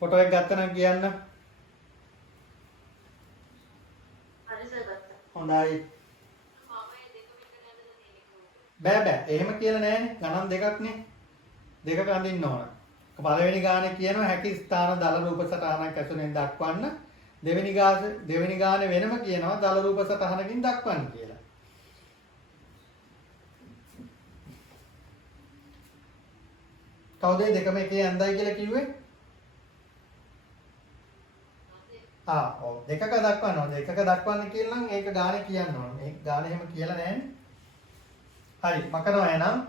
ෆොටෝ එක ගත්තනම් කියන්න. හරි සර් ගත්තා. හොඳයි. බෑ එහෙම කියලා නෑනේ. ගණන් දෙකක් නේ. දෙකක අඳින්න ඕන. පළවෙනි ගානේ කියනවා හැකි ස්ථාන දල රූප සටහනක් ඇසුරෙන් දක්වන්න. දෙවෙනි ගානේ වෙනම කියනවා දල රූප සටහනකින් දක්වන්න කියලා. කවුද දෙකම එකේ ඇඳයි කියලා කිව්වේ? ඔව් දෙකක දක්වන්න ඕන. දෙකක දක්වන්න කියලා නම් ඒක ගානේ කියන්න ඕන. මේ ගානේ එහෙම කියලා නෑනේ. හරි මම කරනවා එහෙනම්.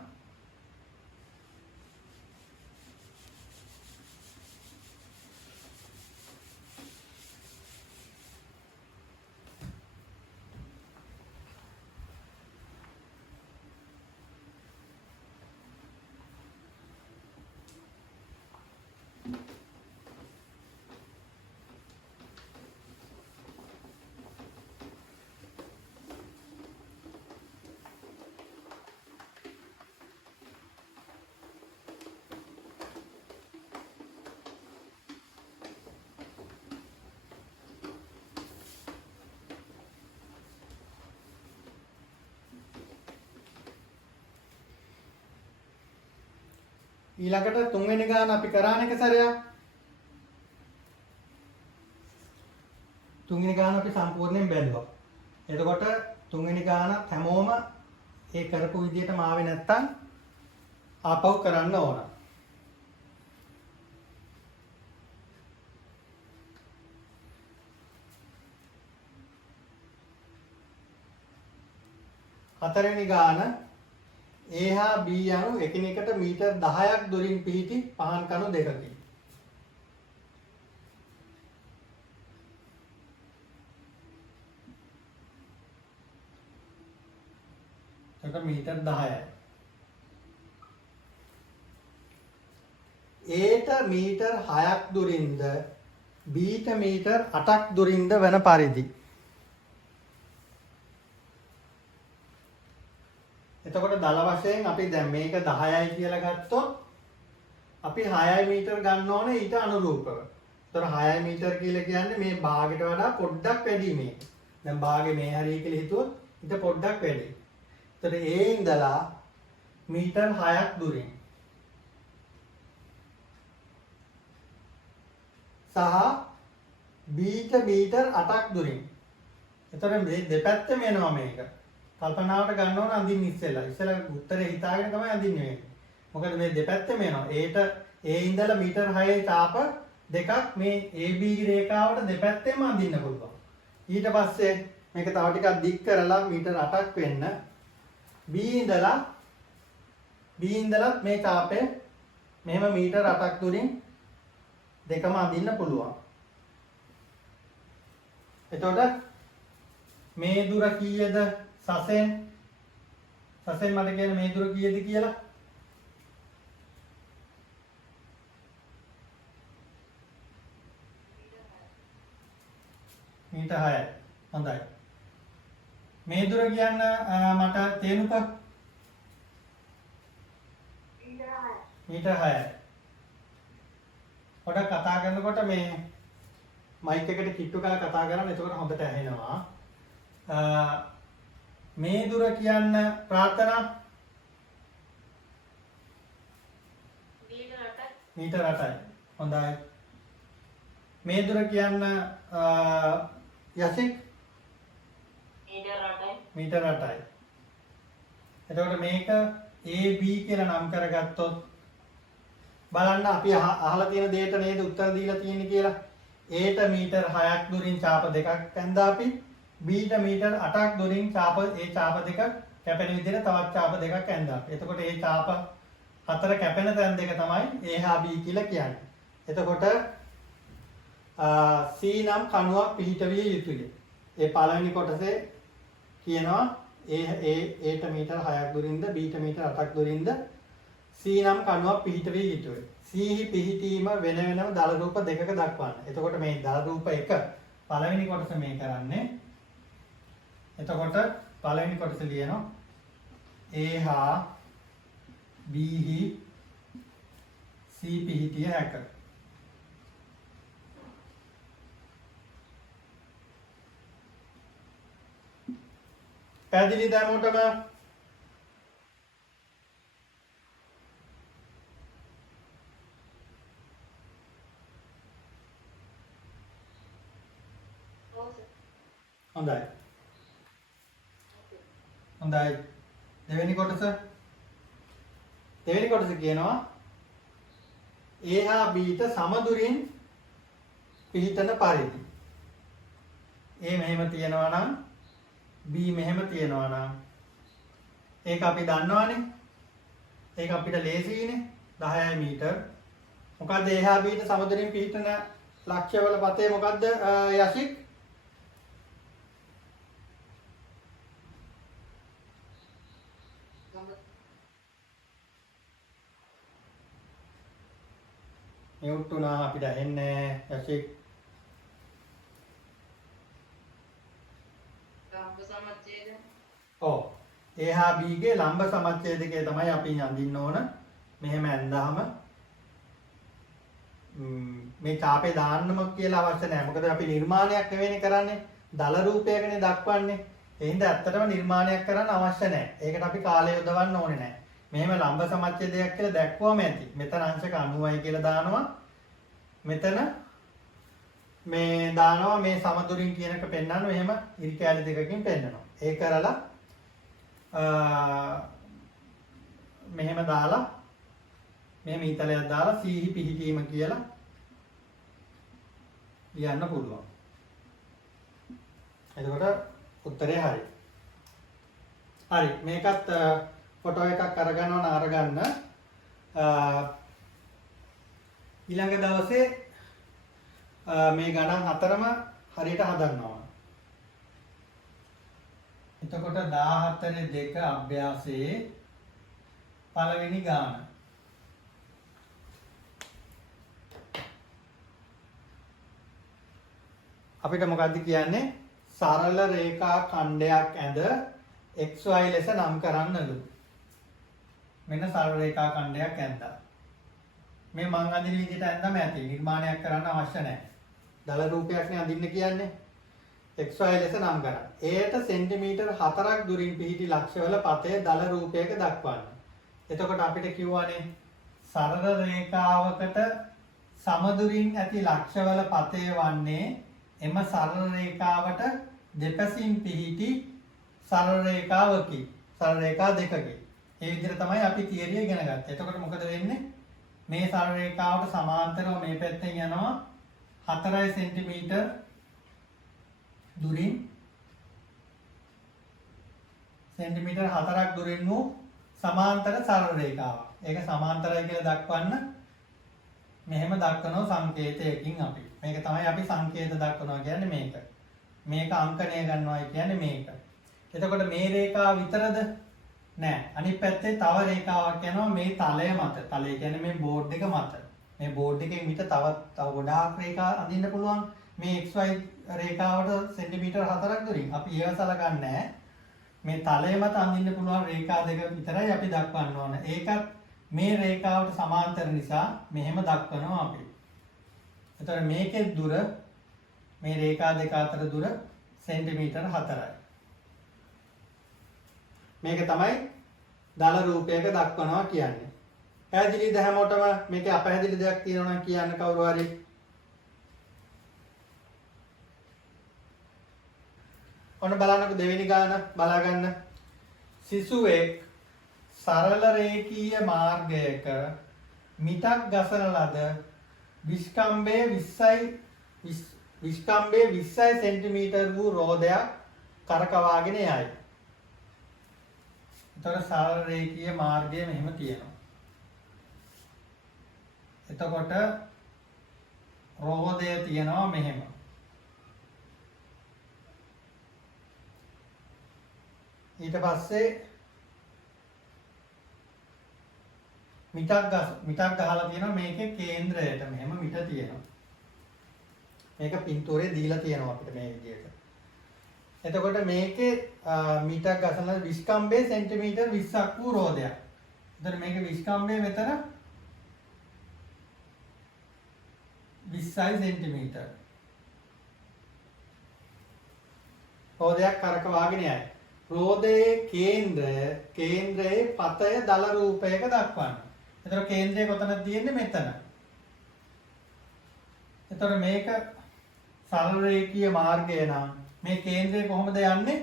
ඊළඟට තුන්වෙනි ගාන අපි කරාන එක සැරයක්. තුන්වෙනි ගාන අපි සම්පූර්ණයෙන් බැලුවා. එතකොට තුන්වෙනි ගානත් හැමෝම ඒ කරපු විදිහටම ආවේ නැත්තම් ආපහු කරන්න ඕන. හතරවෙනි ගාන A හා B යනු එකිනෙකට මීටර් 10ක් දුරින් පිහිටි පහන් කණු දෙකකි. එතකොට මීටර් 10යි. A ට මීටර් 6ක් දුරින්ද බීට මීටර් 8ක් දුරින්ද වන පරිදි. එතකොට දල වශයෙන් අපි දැන් මේක 10යි කියලා ගත්තොත් අපි 6 මීටර ගන්න ඕනේ ඊට අනුරූපව. ඒතර 6 මීටර කියලා කියන්නේ මේ භාගයට වඩා පොඩ්ඩක් වැඩි මේක. දැන් භාගේ මේ හරිය කියලා හිතුවොත් ඊට පොඩ්ඩක් වැඩි. ඒතර A ඉඳලා මීටර් 6ක් දුරින් සහ B ට මීටර් 8ක් දුරින්. එතකොට මේ දෙපැත්තම එනවා මේක. කල්පනාවට ගන්න ඕන අඳින්න ඉස්සෙල්ලා. ඉස්සෙල්ලා උත්තරේ හිතාගෙන තමයි අඳින්නේ මේක. මොකද මේ දෙපැත්තම එනවා. A ඉඳලා මීටර් 6 තාප දෙකක් මේ AB රේඛාවට දෙපැත්තෙම අඳින්න පුළුවන්. ඊට පස්සේ මේක තව ටිකක් දික් කරලා මීටර් 8ක් වෙන්න B ඉඳලා මේ තාපේ මෙහෙම මීටර් 8ක් දුරින් දෙකම අඳින්න පුළුවන්. එතකොට මේ දුර කීයද සසෙන් මට කියන මේ දුර කීයද කියලා මීටර් 6යි. හොඳයි. මේ දුර කියන්න මට තේරුණා මීටර් 6යි. පොඩක් කතා කරනකොට මේ මයික් එකට කිට්ටු කරලා කතා කරන්න එතකොට හොඳට ඇහෙනවා. මේ දුර කියන්න ප්‍රාර්ථනා මීටර් 8යි. හොඳයි. මේ දුර කියන්න යසික් මීටර් 8යි. එතකොට මේක AB කියලා නම් කරගත්තොත් බලන්න අපි අහලා තියෙන දෙයට නේද උත්තර දීලා තියෙන්නේ කියලා. A ට මීටර් 6ක් දුරින් ඡාප දෙකක් ඇඳා අපි B ට මීටර් 8ක් දුරින් ඡාප දෙක කැපෙන විදිහට තවත් ඡාප දෙකක් ඇඳා. එතකොට ඒ ඡාප හතර කැපෙන තැන් දෙක තමයි A හා B කියලා කියන්නේ. එතකොට C නම් කණුවක් පිහිටවිය යුතුය. ඒ පළවෙනි කොටසේ කියනවා A ට මීටර් 6ක් දුරින්ද B ට මීටර් 8ක් දුරින්ද C නම් කණුවක් පිහිටවිය යුතුය. C පිහිටීම වෙන වෙනම දල රූප දෙකක දක්වන්න. එතකොට මේ දල රූප එක පළවෙනි කොටස මේ කරන්නේ. එතකොට පළවෙනි කොටස ලියනවා A හා B හි C පිහිටිය හැක. පැහැදිලිද හැමෝටම? හොඳයි. දෙවෙනි කොටස කියනවා A හා B ට සමදුරින් පිහිටන පරිදි. A මෙහෙම තියනවා නම් B මෙහෙම තියනවා නම් ඒක අපි දන්නවනේ. ඒක අපිට ලේසියිනේ 10යි මීටර්. මොකද්ද A හා B ට සමදුරින් පිහිටන ලක්ෂ්‍යවල පතේ මොකද්ද යශික්? මියුට් වුණා අපිට ඇහෙන්නේ යශික්. ලම්බ සමච්ඡේද? ඔව්. A හා B ගේ ලම්බ සමච්ඡේදකය තමයි අපි අඳින්න ඕන. මෙහෙම ඇඳාම මේ ඡාපේ දාන්නම කියලා අවශ්‍ය නැහැ. මොකද අපි නිර්මාණයක් නෙවෙයිනේ කරන්නේ. දල රූපයකනේ දක්වන්නේ. ඒ හින්දා ඇත්තටම නිර්මාණයක් කරන්න අවශ්‍ය නැහැ. ඒකට අපි කාලය යොදවන්න ඕනේ නැහැ. මෙහෙම ලම්බ සමච්ඡේදයක් කියලා දැක්වුවම ඇති. මෙතන අංශක 90යි කියලා දානවා. මෙතන මේ දානවා මේ සමදුරින් කියන එක පෙන්වන්න මෙහෙම ඉරි කැලි දෙකකින් පෙන්නනවා. ඒ කරලා මෙහෙම දාලා මෙහෙම ඊතලයක් දාලා C පිහිටීම කියලා ලියන්න පුළුවන්. එතකොට උත්තරේ හරි. හරි මේකත් ෆොටෝ එකක් අරගන්න ඊළඟ දවසේ මේ ගණන් හතරම හරියට හදන්න ඕන. එතකොට 14 අභ්‍යාසයේ පළවෙනි ගාන. අපිට මොකද්ද කියන්නේ? සරල රේඛා khණ්ඩයක් ඇඳ xy ලෙස නම් කරන්නලු. මෙන්න සරල රේඛා khණ්ඩයක් ඇඳලා. මේ මං අඳින විදිහට ඇඳම ඇති. නිර්මාණයක් කරන්න අවශ්‍ය නැහැ. දල රූපයක්නේ අඳින්න කියන්නේ. xy ලෙස නම් කරන්න. එයට සෙන්ටිමීටර් 4ක් දුරින් පිහිටි ලක්ෂවල පතය දල රූපයක දක්වන්න. එතකොට අපිට කියවනේ සරල රේඛාවකට සමදුරින් ඇති ලක්ෂවල පතය වන්නේ එම සරල රේඛාවට දෙපසින් පිහිටි සරල රේඛාවකි. සරල රේඛා දෙකකි. ඒ විදිහට තමයි අපි තියරිය ඉගෙන ගත්තේ. එතකොට මොකද වෙන්නේ? මේ සරල රේඛාවට සමාන්තරව මේ පැත්තෙන් යනවා 4 සෙන්ටිමීටර් දුරින් සෙන්ටිමීටර් 4ක් දුරින් වූ සමාන්තර සරල රේඛාවක්. ඒක සමාන්තරයි කියලා දක්වන්න මෙහෙම දක්වනවා සංකේතයකින් අපි. මේක තමයි අපි සංකේත දක්වනවා කියන්නේ මේක. මේක අංකණය ගන්නවා කියන්නේ මේක. එතකොට මේ රේඛාව විතරද? නෑ. අනිත් පැත්තේ තව රේඛාවක් යනවා මේ තලය මත. තලය කියන්නේ මේ බෝඩ් එක මත. මේ බෝඩ් එකෙන් මිට තව ගොඩාක් රේඛා අඳින්න පුළුවන්. මේ xy රේඛාවට සෙන්ටිමීටර් 4ක් දුරින්. අපි ඒව සලකන්නේ නෑ. මේ තලය මත අඳින්න පුළුවන් රේඛා දෙක විතරයි අපි දක්වන්න ඕන. ඒකත් මේ රේඛාවට සමාන්තර නිසා මෙහෙම දක්වනවා අපි. එතකොට මේකේ දුර මේ රේඛා දෙක අතර දුර සෙන්ටිමීටර් 4යි. මේක තමයි දල රූපයක දක්වනවා කියන්නේ. පැහැදිලිද හැමෝටම? මේකේ අපැහැදිලි දෙයක් තියෙනවා නම් කියන්න කවුරු හරි. ඔන්න බලන්නකො දෙවෙනි ගාන බලා ගන්න. සිසුවෙක් සරල රේඛීය මාර්ගයක මිටක් ගසන ලද විස්කම්භයේ 20 සෙන්ටිමීටර් වූ රෝදයක් කරකවාගෙන යයි. එතකොට සරල රේඛීය මාර්ගය මෙහෙම තියෙනවා. එතකොට රෝදය තියෙනවා මෙහෙම. ඊට පස්සේ මිටක් ගහලා තියෙනවා මේකේ කේන්ද්‍රයට මෙහෙම මිට තියෙනවා. මේක පින්තූරේ දීලා තියෙනවා අපිට මේ විදිහට. එතකොට මේකේ මිටක් ගසන විස්කම්භයේ සෙන්ටිමීටර් 20ක් වූ රෝදයක්. එතකොට මේකේ විස්කම්භය මෙතන 20 සෙන්ටිමීටර්. රෝදයක් කරකවාගෙන යයි. රෝදයේ කේන්ද්‍රයේ පතය දල රූපයක දක්වන්න. එතකොට කේන්ද්‍රය කොතනද තියෙන්නේ? මෙතන. එතකොට මේක සරල රේඛීය මාර්ගය නම් මේ කේන්ද්‍රය කොහොමද යන්නේ?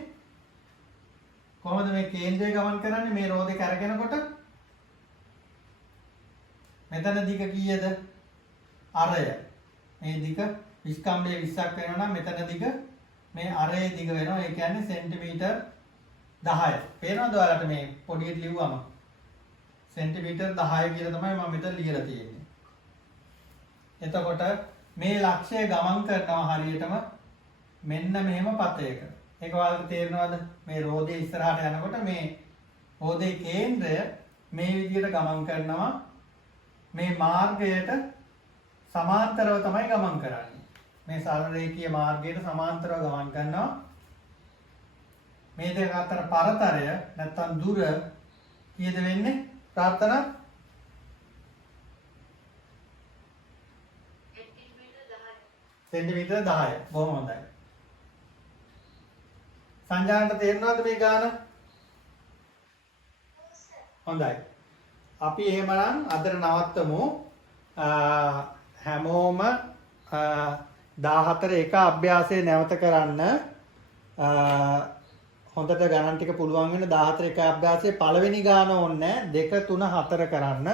කොහොමද මේ කේන්ද්‍රය ගමන් කරන්නේ? මේ රෝදේ කරගෙනකොට මෙතන දිග කීයද? අරය. මේ දිග විස්කම්භයේ 20ක් වෙනවා නම් මෙතන දිග මේ අරයේ දිග වෙනවා. ඒ කියන්නේ සෙන්ටිමීටර් 10. පේනවද ඔයාලට මේ පොඩියට ලිව්වම? සෙන්ටිමීටර් 10 කියලා තමයි මම මෙතන ලියලා තියෙන්නේ. එතකොට මේ ලක්ෂය ගමන් කරනවා හරියටම මෙන්න මෙහෙම පතයක. ඒක ඔයාලට තේරෙනවද? මේ රෝදේ ඉස්සරහට යනකොට මේ රෝදේ කේන්ද්‍රය මේ විදිහට ගමන් කරනවා. මේ මාර්ගයට සමාන්තරව තමයි ගමන් කරන්නේ. මේ සරල රේඛීය මාර්ගයට සමාන්තරව ගමන් කරනවා. මේ දෙක අතර පරතරය නැත්තම් දුර කීයද වෙන්නේ? ප්‍රාර්ථනා සෙන්ටිමීටර් 10. බොහොම හොඳයි. සංජානට තේරෙනවද මේ ගාන? හොඳයි. අපි එහෙමනම් අදට නවත්තමු. හැමෝම 14 එක අභ්‍යාසය නැවත කරන්න. හොඳට ගණන් ටික පුළුවන් වෙන 14 එක අභ්‍යාසයේ පළවෙනි ගාන ඕනේ 2 3 4 කරන්න.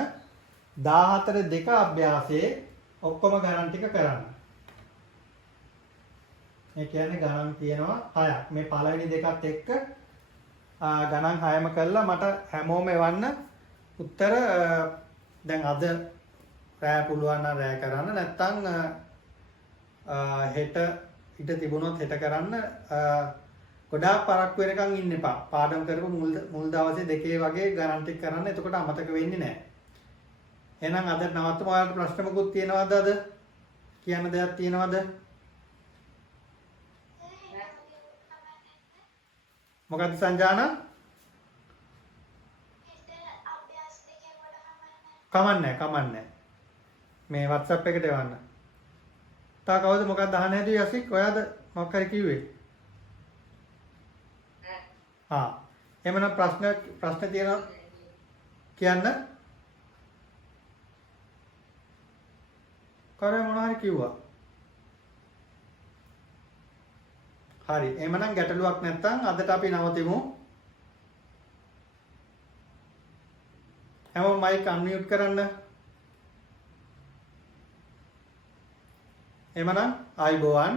14 දෙක අභ්‍යාසයේ ඔක්කොම ගණන් ටික කරන්න. ඒ කියන්නේ ගණන් තියෙනවා 6ක්. මේ පළවෙනි දෙකත් එක්ක ගණන් 6ම කළා මට හැමෝම එවන්න උත්තර. දැන් අද රෑ පුළුවන් නම් රෑ කරන්න, නැත්නම් හෙට ඊට තිබුණොත් හෙට කරන්න. ගොඩාක් පරක්කු වෙනකන් ඉන්න එපා. පාඩම් කරපු මුල් දවසේ දෙකේ වගේ ගණන් ටික කරන්න. එතකොට අමතක වෙන්නේ නැහැ. එහෙනම් අද නවත්තමු. ඔයාලට ප්‍රශ්න මොකුත් තියෙනවද? අද කියන්න දෙයක් තියෙනවද? මොකද්ද සංජානන? කමන්නේ. මේ WhatsApp එකට එවන්න. තා කවුද මොකක්ද අහන්න හැදුවේ යසික්? ඔයාද මොකක් හරි කිව්වේ? එහෙමනම් ප්‍රශ්න තියෙනවා කියන්න. කරේ මොනවා හරි කිව්වා. හරි. එහෙමනම් ගැටලුවක් නැත්නම් අදට අපි නවතිමු. හැමෝම මයික් අන්මියුට් කරන්න. එහෙමනම් ආයිබෝවන්.